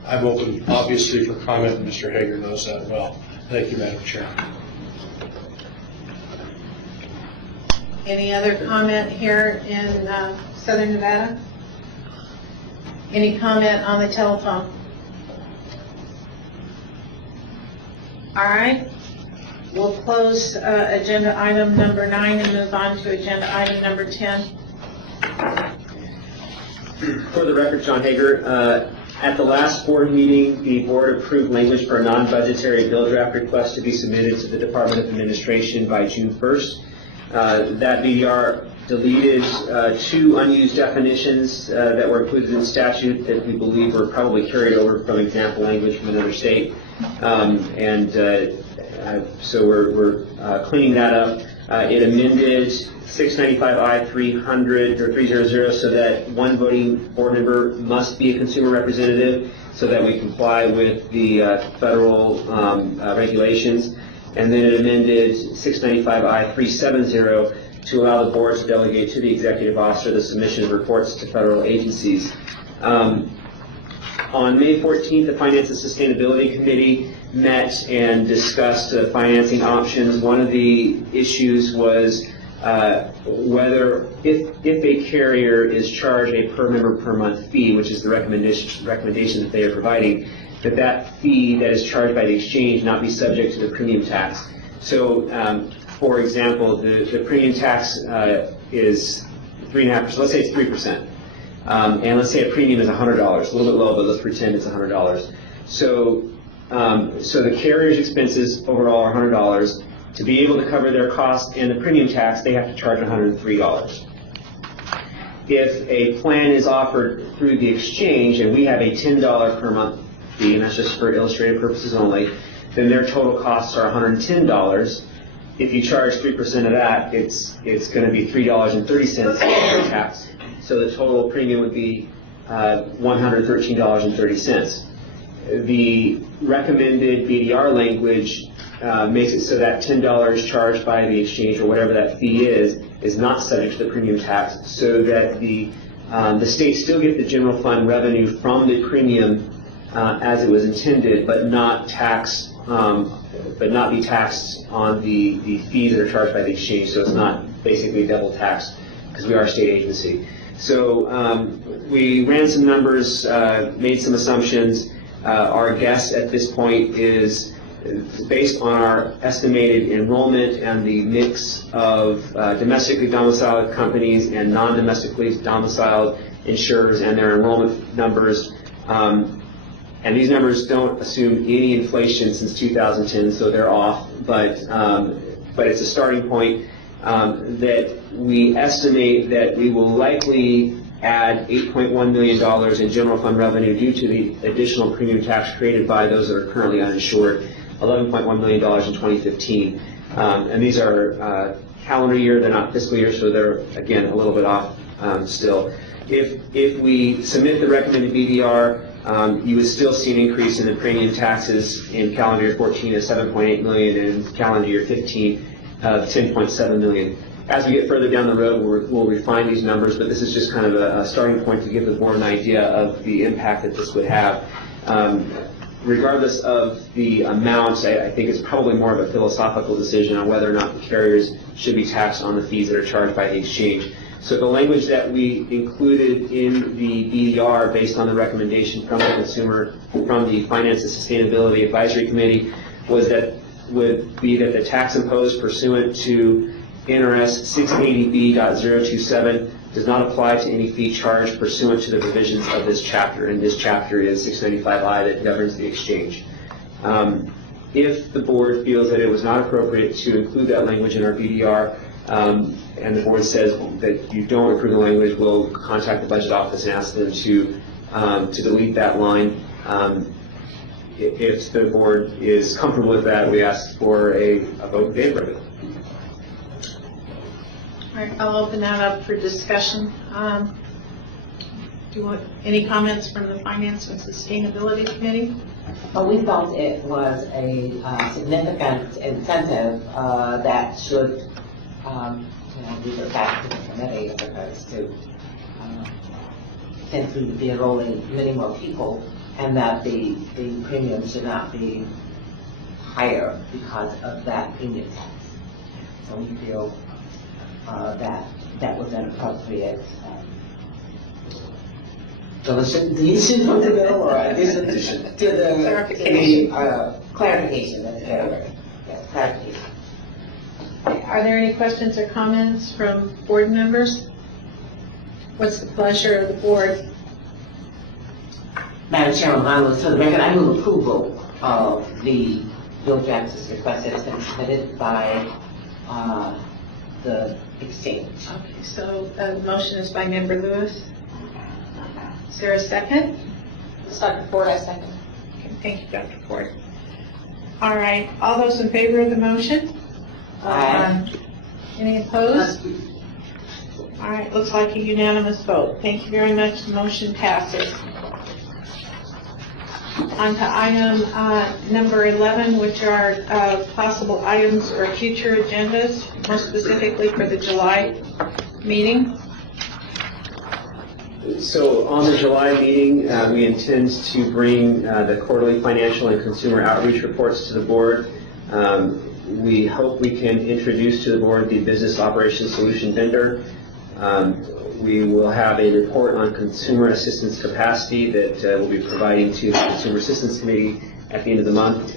I'm open, obviously, for comment, and Mr. Hager knows that well. Thank you, Madam Chair. Any other comment here in Southern Nevada? Any comment on the telephone? All right. We'll close agenda item number 9 and move on to agenda item number 10. For the record, John Hager, at the last board meeting, the board approved language for a non-budgetary bill draft request to be submitted to the Department of Administration by June 1st. That BDR deleted 2 unused definitions that were included in statute that we believe were probably carried over from example language from another state. So we're cleaning that up. It amended 695I 300 or 300 so that one voting board member must be a consumer representative so that we comply with the federal regulations. And then it amended 695I 370 to allow the board to delegate to the executive officer the submission of reports to federal agencies. On May 14th, the Finance and Sustainability Committee met and discussed financing options. One of the issues was if a carrier is charged a per member per month fee, which is the recommendation that they are providing, that fee that is charged by the exchange not be subject to the premium tax. So, for example, the premium tax is 3.5%. Let's say it's 3%. And let's say a premium is $100, a little bit low, but let's pretend it's $100. So the carrier's expenses overall are $100. To be able to cover their costs and the premium tax, they have to charge $103. If a plan is offered through the exchange and we have a $10 per month fee, and that's just for illustrative purposes only, then their total costs are $110. If you charge 3% of that, it's going to be $3.30 for tax. So the total premium would be $113.30. The recommended BDR language makes it so that $10 charged by the exchange or whatever that fee is not subject to the premium tax, so that the states still get the general fund revenue from the premium as it was intended, but not be taxed on the fees that are charged by the exchange. So it's not basically double taxed because we are a state agency. So we ran some numbers, made some assumptions. Our guess at this point is based on our estimated enrollment and the mix of domestically domiciled companies and non-domestically domiciled insurers and their enrollment numbers. And these numbers don't assume any inflation since 2010, so they're off. But it's a starting point that we estimate that we will likely add $8.1 million in general fund revenue due to the additional premium tax created by those that are currently uninsured, $11.1 million in 2015. And these are calendar year, they're not fiscal year, so they're, again, a little bit off still. If we submit the recommended BDR, you would still see an increase in the premium taxes in calendar year 14 of $7.8 million and calendar year 15 of $10.7 million. As we get further down the road, we'll refine these numbers, but this is just kind of a starting point to give the board an idea of the impact that this would have. Regardless of the amounts, I think it's probably more of a philosophical decision on whether or not the carriers should be taxed on the fees that are charged by the exchange. So the language that we included in the BDR based on the recommendation from the Finance and Sustainability Advisory Committee would be that the tax imposed pursuant to NRS 680B.027 does not apply to any fee charged pursuant to the provisions of this chapter, and this chapter is 695I that governs the exchange. If the board feels that it was not appropriate to include that language in our BDR, and the board says that you don't approve the language, we'll contact the budget office and ask them to delete that line. If the board is comfortable with that, we ask for a vote in favor of it. All right, I'll open that up for discussion. Do you want any comments from the Finance and Sustainability Committee? Well, we felt it was a significant incentive that should leave it back to the committee in regards to since we would be enrolling many more people, and that the premium should not be higher because of that premium tax. So we feel that was an appropriate deletion from the bill or addition to the clarification. That's better. Yes, clarification. Are there any questions or comments from board members? What's the pleasure of the board? Madam Chairman, for the record, I move approval of the bill draft as requested. It's been submitted by the exchange. Okay, so the motion is by Member Lewis. Is there a second? Dr. Ford, I second. Okay, thank you, Dr. Ford. All right, all those in favor of the motion? Aye. Any opposed? All right, looks like a unanimous vote. Thank you very much. The motion passes. On to item number 11, which are possible items for future agendas, more specifically for the July meeting. So on the July meeting, we intend to bring the quarterly financial and consumer outreach reports to the board. We hope we can introduce to the board the business operations solution vendor. We will have a report on consumer assistance capacity that we'll be providing to the Consumer Assistance Committee at the end of the month,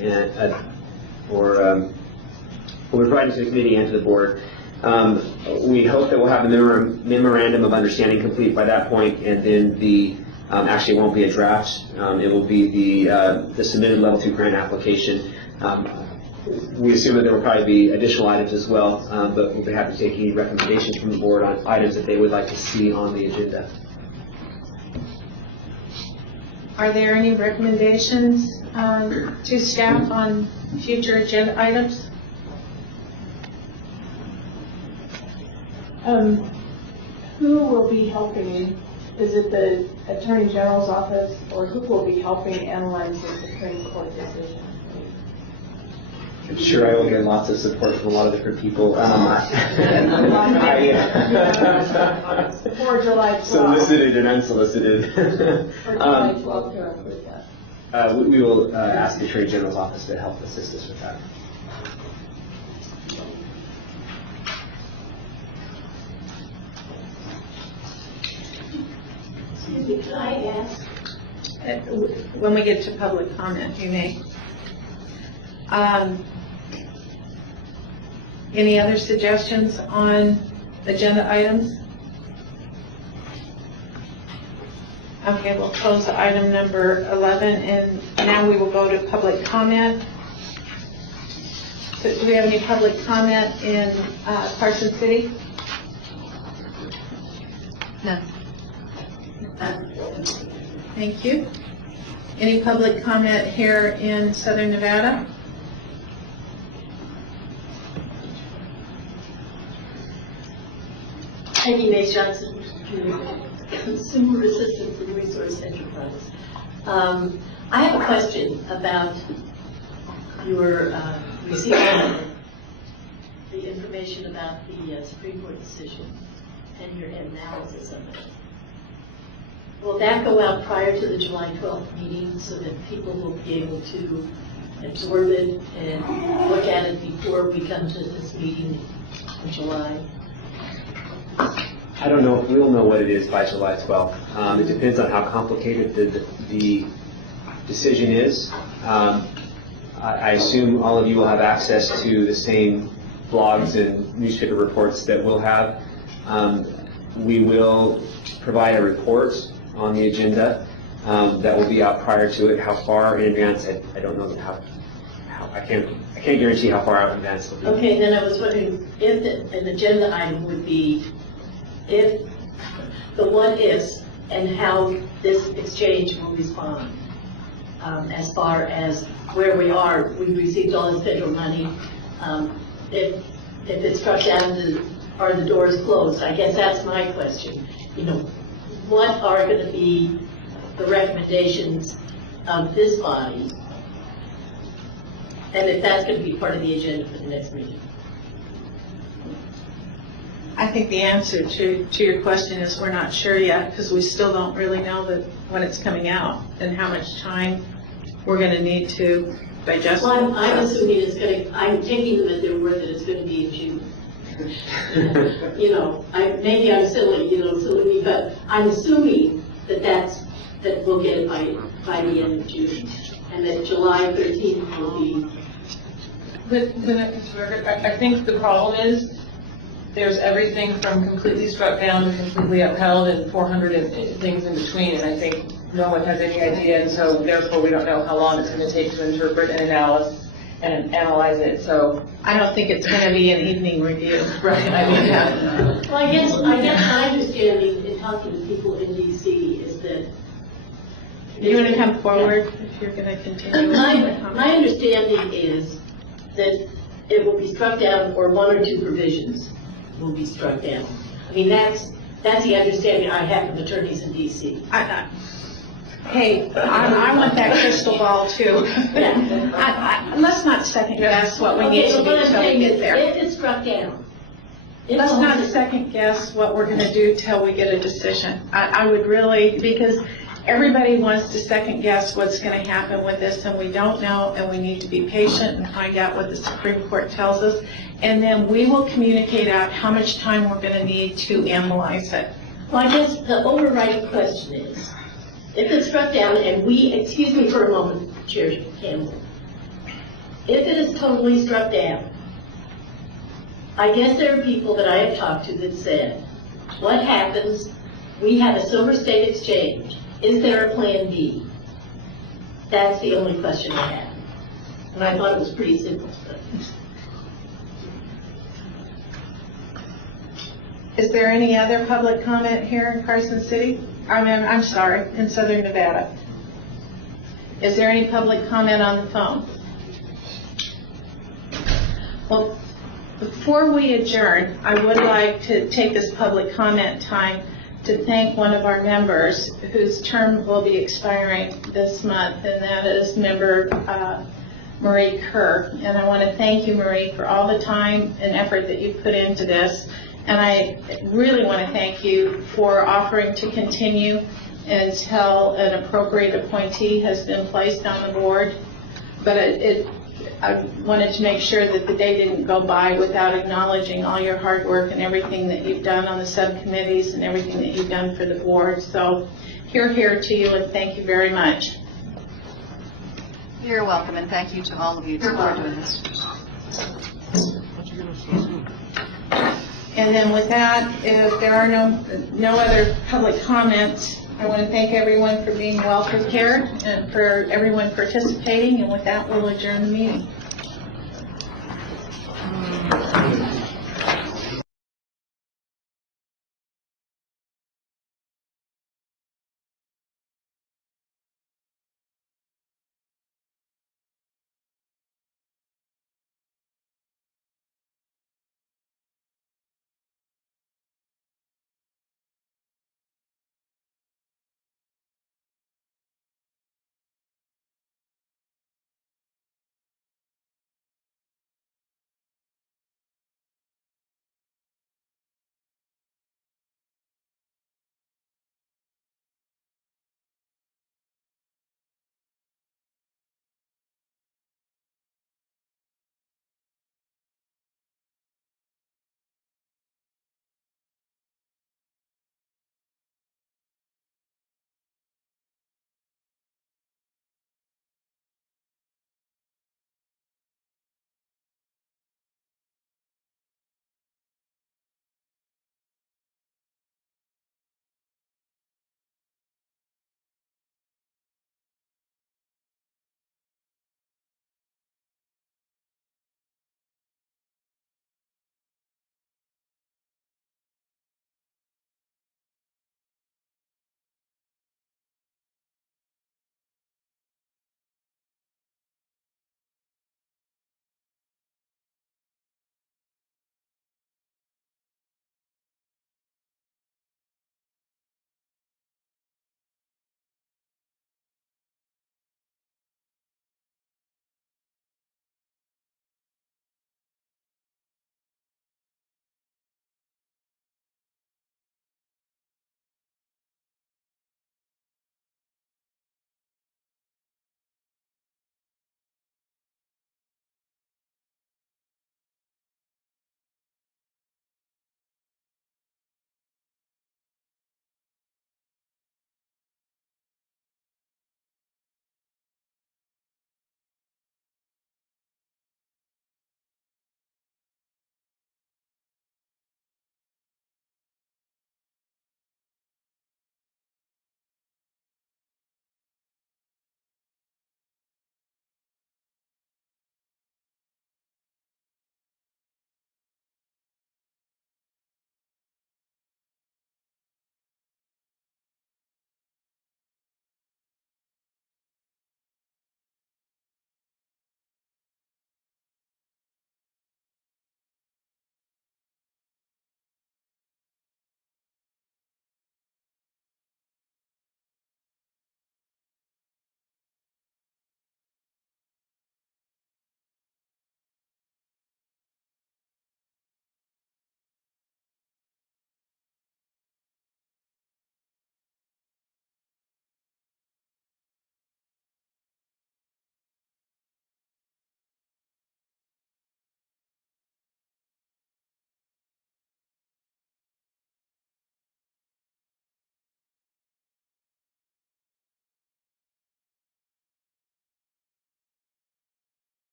we'll be providing to the committee and to the board. We hope that we'll have a memorandum of understanding complete by that point, and then the actually it won't be a draft. It will be the submitted level 2 grant application. We assume that there will probably be additional items as well, but we'll be happy to take any recommendations from the board on items that they would like to see on the agenda. Are there any recommendations to staff on future agenda items? Who will be helping you? Is it the Attorney General's office, or who will be helping analyze the Supreme Court decision? I'm sure I will get lots of support from a lot of different people. For July 12th. Solicited and unsolicited. For July 12th, to include that. We will ask the Attorney General's office to help assist us with that. Excuse me, could I ask? When we get to public comment, you may. Any other suggestions on agenda items? Okay, we'll close the item number 11, and now we will go to public comment. So do we have any public comment in Carson City? No. Thank you. Any public comment here in Southern Nevada? Peggy Mays Johnson, Consumer Assistance and Resource Enterprise. I have a question about your receiving the information about the Supreme Court decision and your analysis of it. Will that go out prior to the July 12th meeting so that people will be able to absorb it and look at it before we come to this meeting in July? I don't know if we'll know what it is by July 12th. It depends on how complicated the decision is. I assume all of you will have access to the same blogs and newspaper reports that we'll have. We will provide a report on the agenda that will be out prior to it. How far in advance, I don't know how I can't guarantee how far out in advance it'll be. Okay, then I was wondering if an agenda item would be if the what ifs and how this exchange will respond. As far as where we are, we've received all this federal money. If it's struck down, are the doors closed? I guess that's my question. You know, what are going to be the recommendations of this body? And if that's going to be part of the agenda for the next meeting. I think the answer to your question is we're not sure yet because we still don't really know when it's coming out and how much time we're going to need to digest it. Well, I'm assuming it's going to, I'm taking them at their word that it's going to be in June. You know, maybe I'm silly, but I'm assuming that we'll get it by the end of June and that July 13th will be. I think the problem is there's everything from completely struck down to completely upheld and 400 things in between, and I think no one has any idea, and so therefore we don't know how long it's going to take to interpret and analyze it. So I don't think it's going to be an evening review. Right. I mean, well, I guess my understanding in talking to people in D.C. is that. You want to come forward if you're going to continue? My understanding is that it will be struck down, or one or two provisions will be struck down. I mean, that's the understanding I have from attorneys in D.C. Hey, I want that crystal ball too. Let's not second guess what we need to do until we get there. If it's struck down. Let's not second guess what we're going to do till we get a decision. I would really, because everybody wants to second guess what's going to happen with this, and we don't know, and we need to be patient and find out what the Supreme Court tells us, and then we will communicate out how much time we're going to need to analyze it. Well, I guess the overriding question is, if it's struck down and we, excuse me for a moment, Chair Campbell, if it is totally struck down, I guess there are people that I have talked to that said, what happens, we have a Silver State Exchange, is there a plan B? That's the only question I have. And I thought it was pretty simple. Is there any other public comment here in Carson City? I'm sorry, in Southern Nevada. Is there any public comment on the phone? Well, before we adjourn, I would like to take this public comment time to thank one of our members whose term will be expiring this month, and that is member Marie Kerr. And I want to thank you, Marie, for all the time and effort that you put into this. And I really want to thank you for offering to continue until an appropriate appointee has been placed on the board. But I wanted to make sure that the day didn't go by without acknowledging all your hard work and everything that you've done on the subcommittees and everything that you've done for the board. So here to you, and thank you very much. You're welcome, and thank you to all of you for doing this. And then with that, if there are no other public comments, I want to thank everyone for being well prepared and for everyone participating. And with that, we'll adjourn the meeting.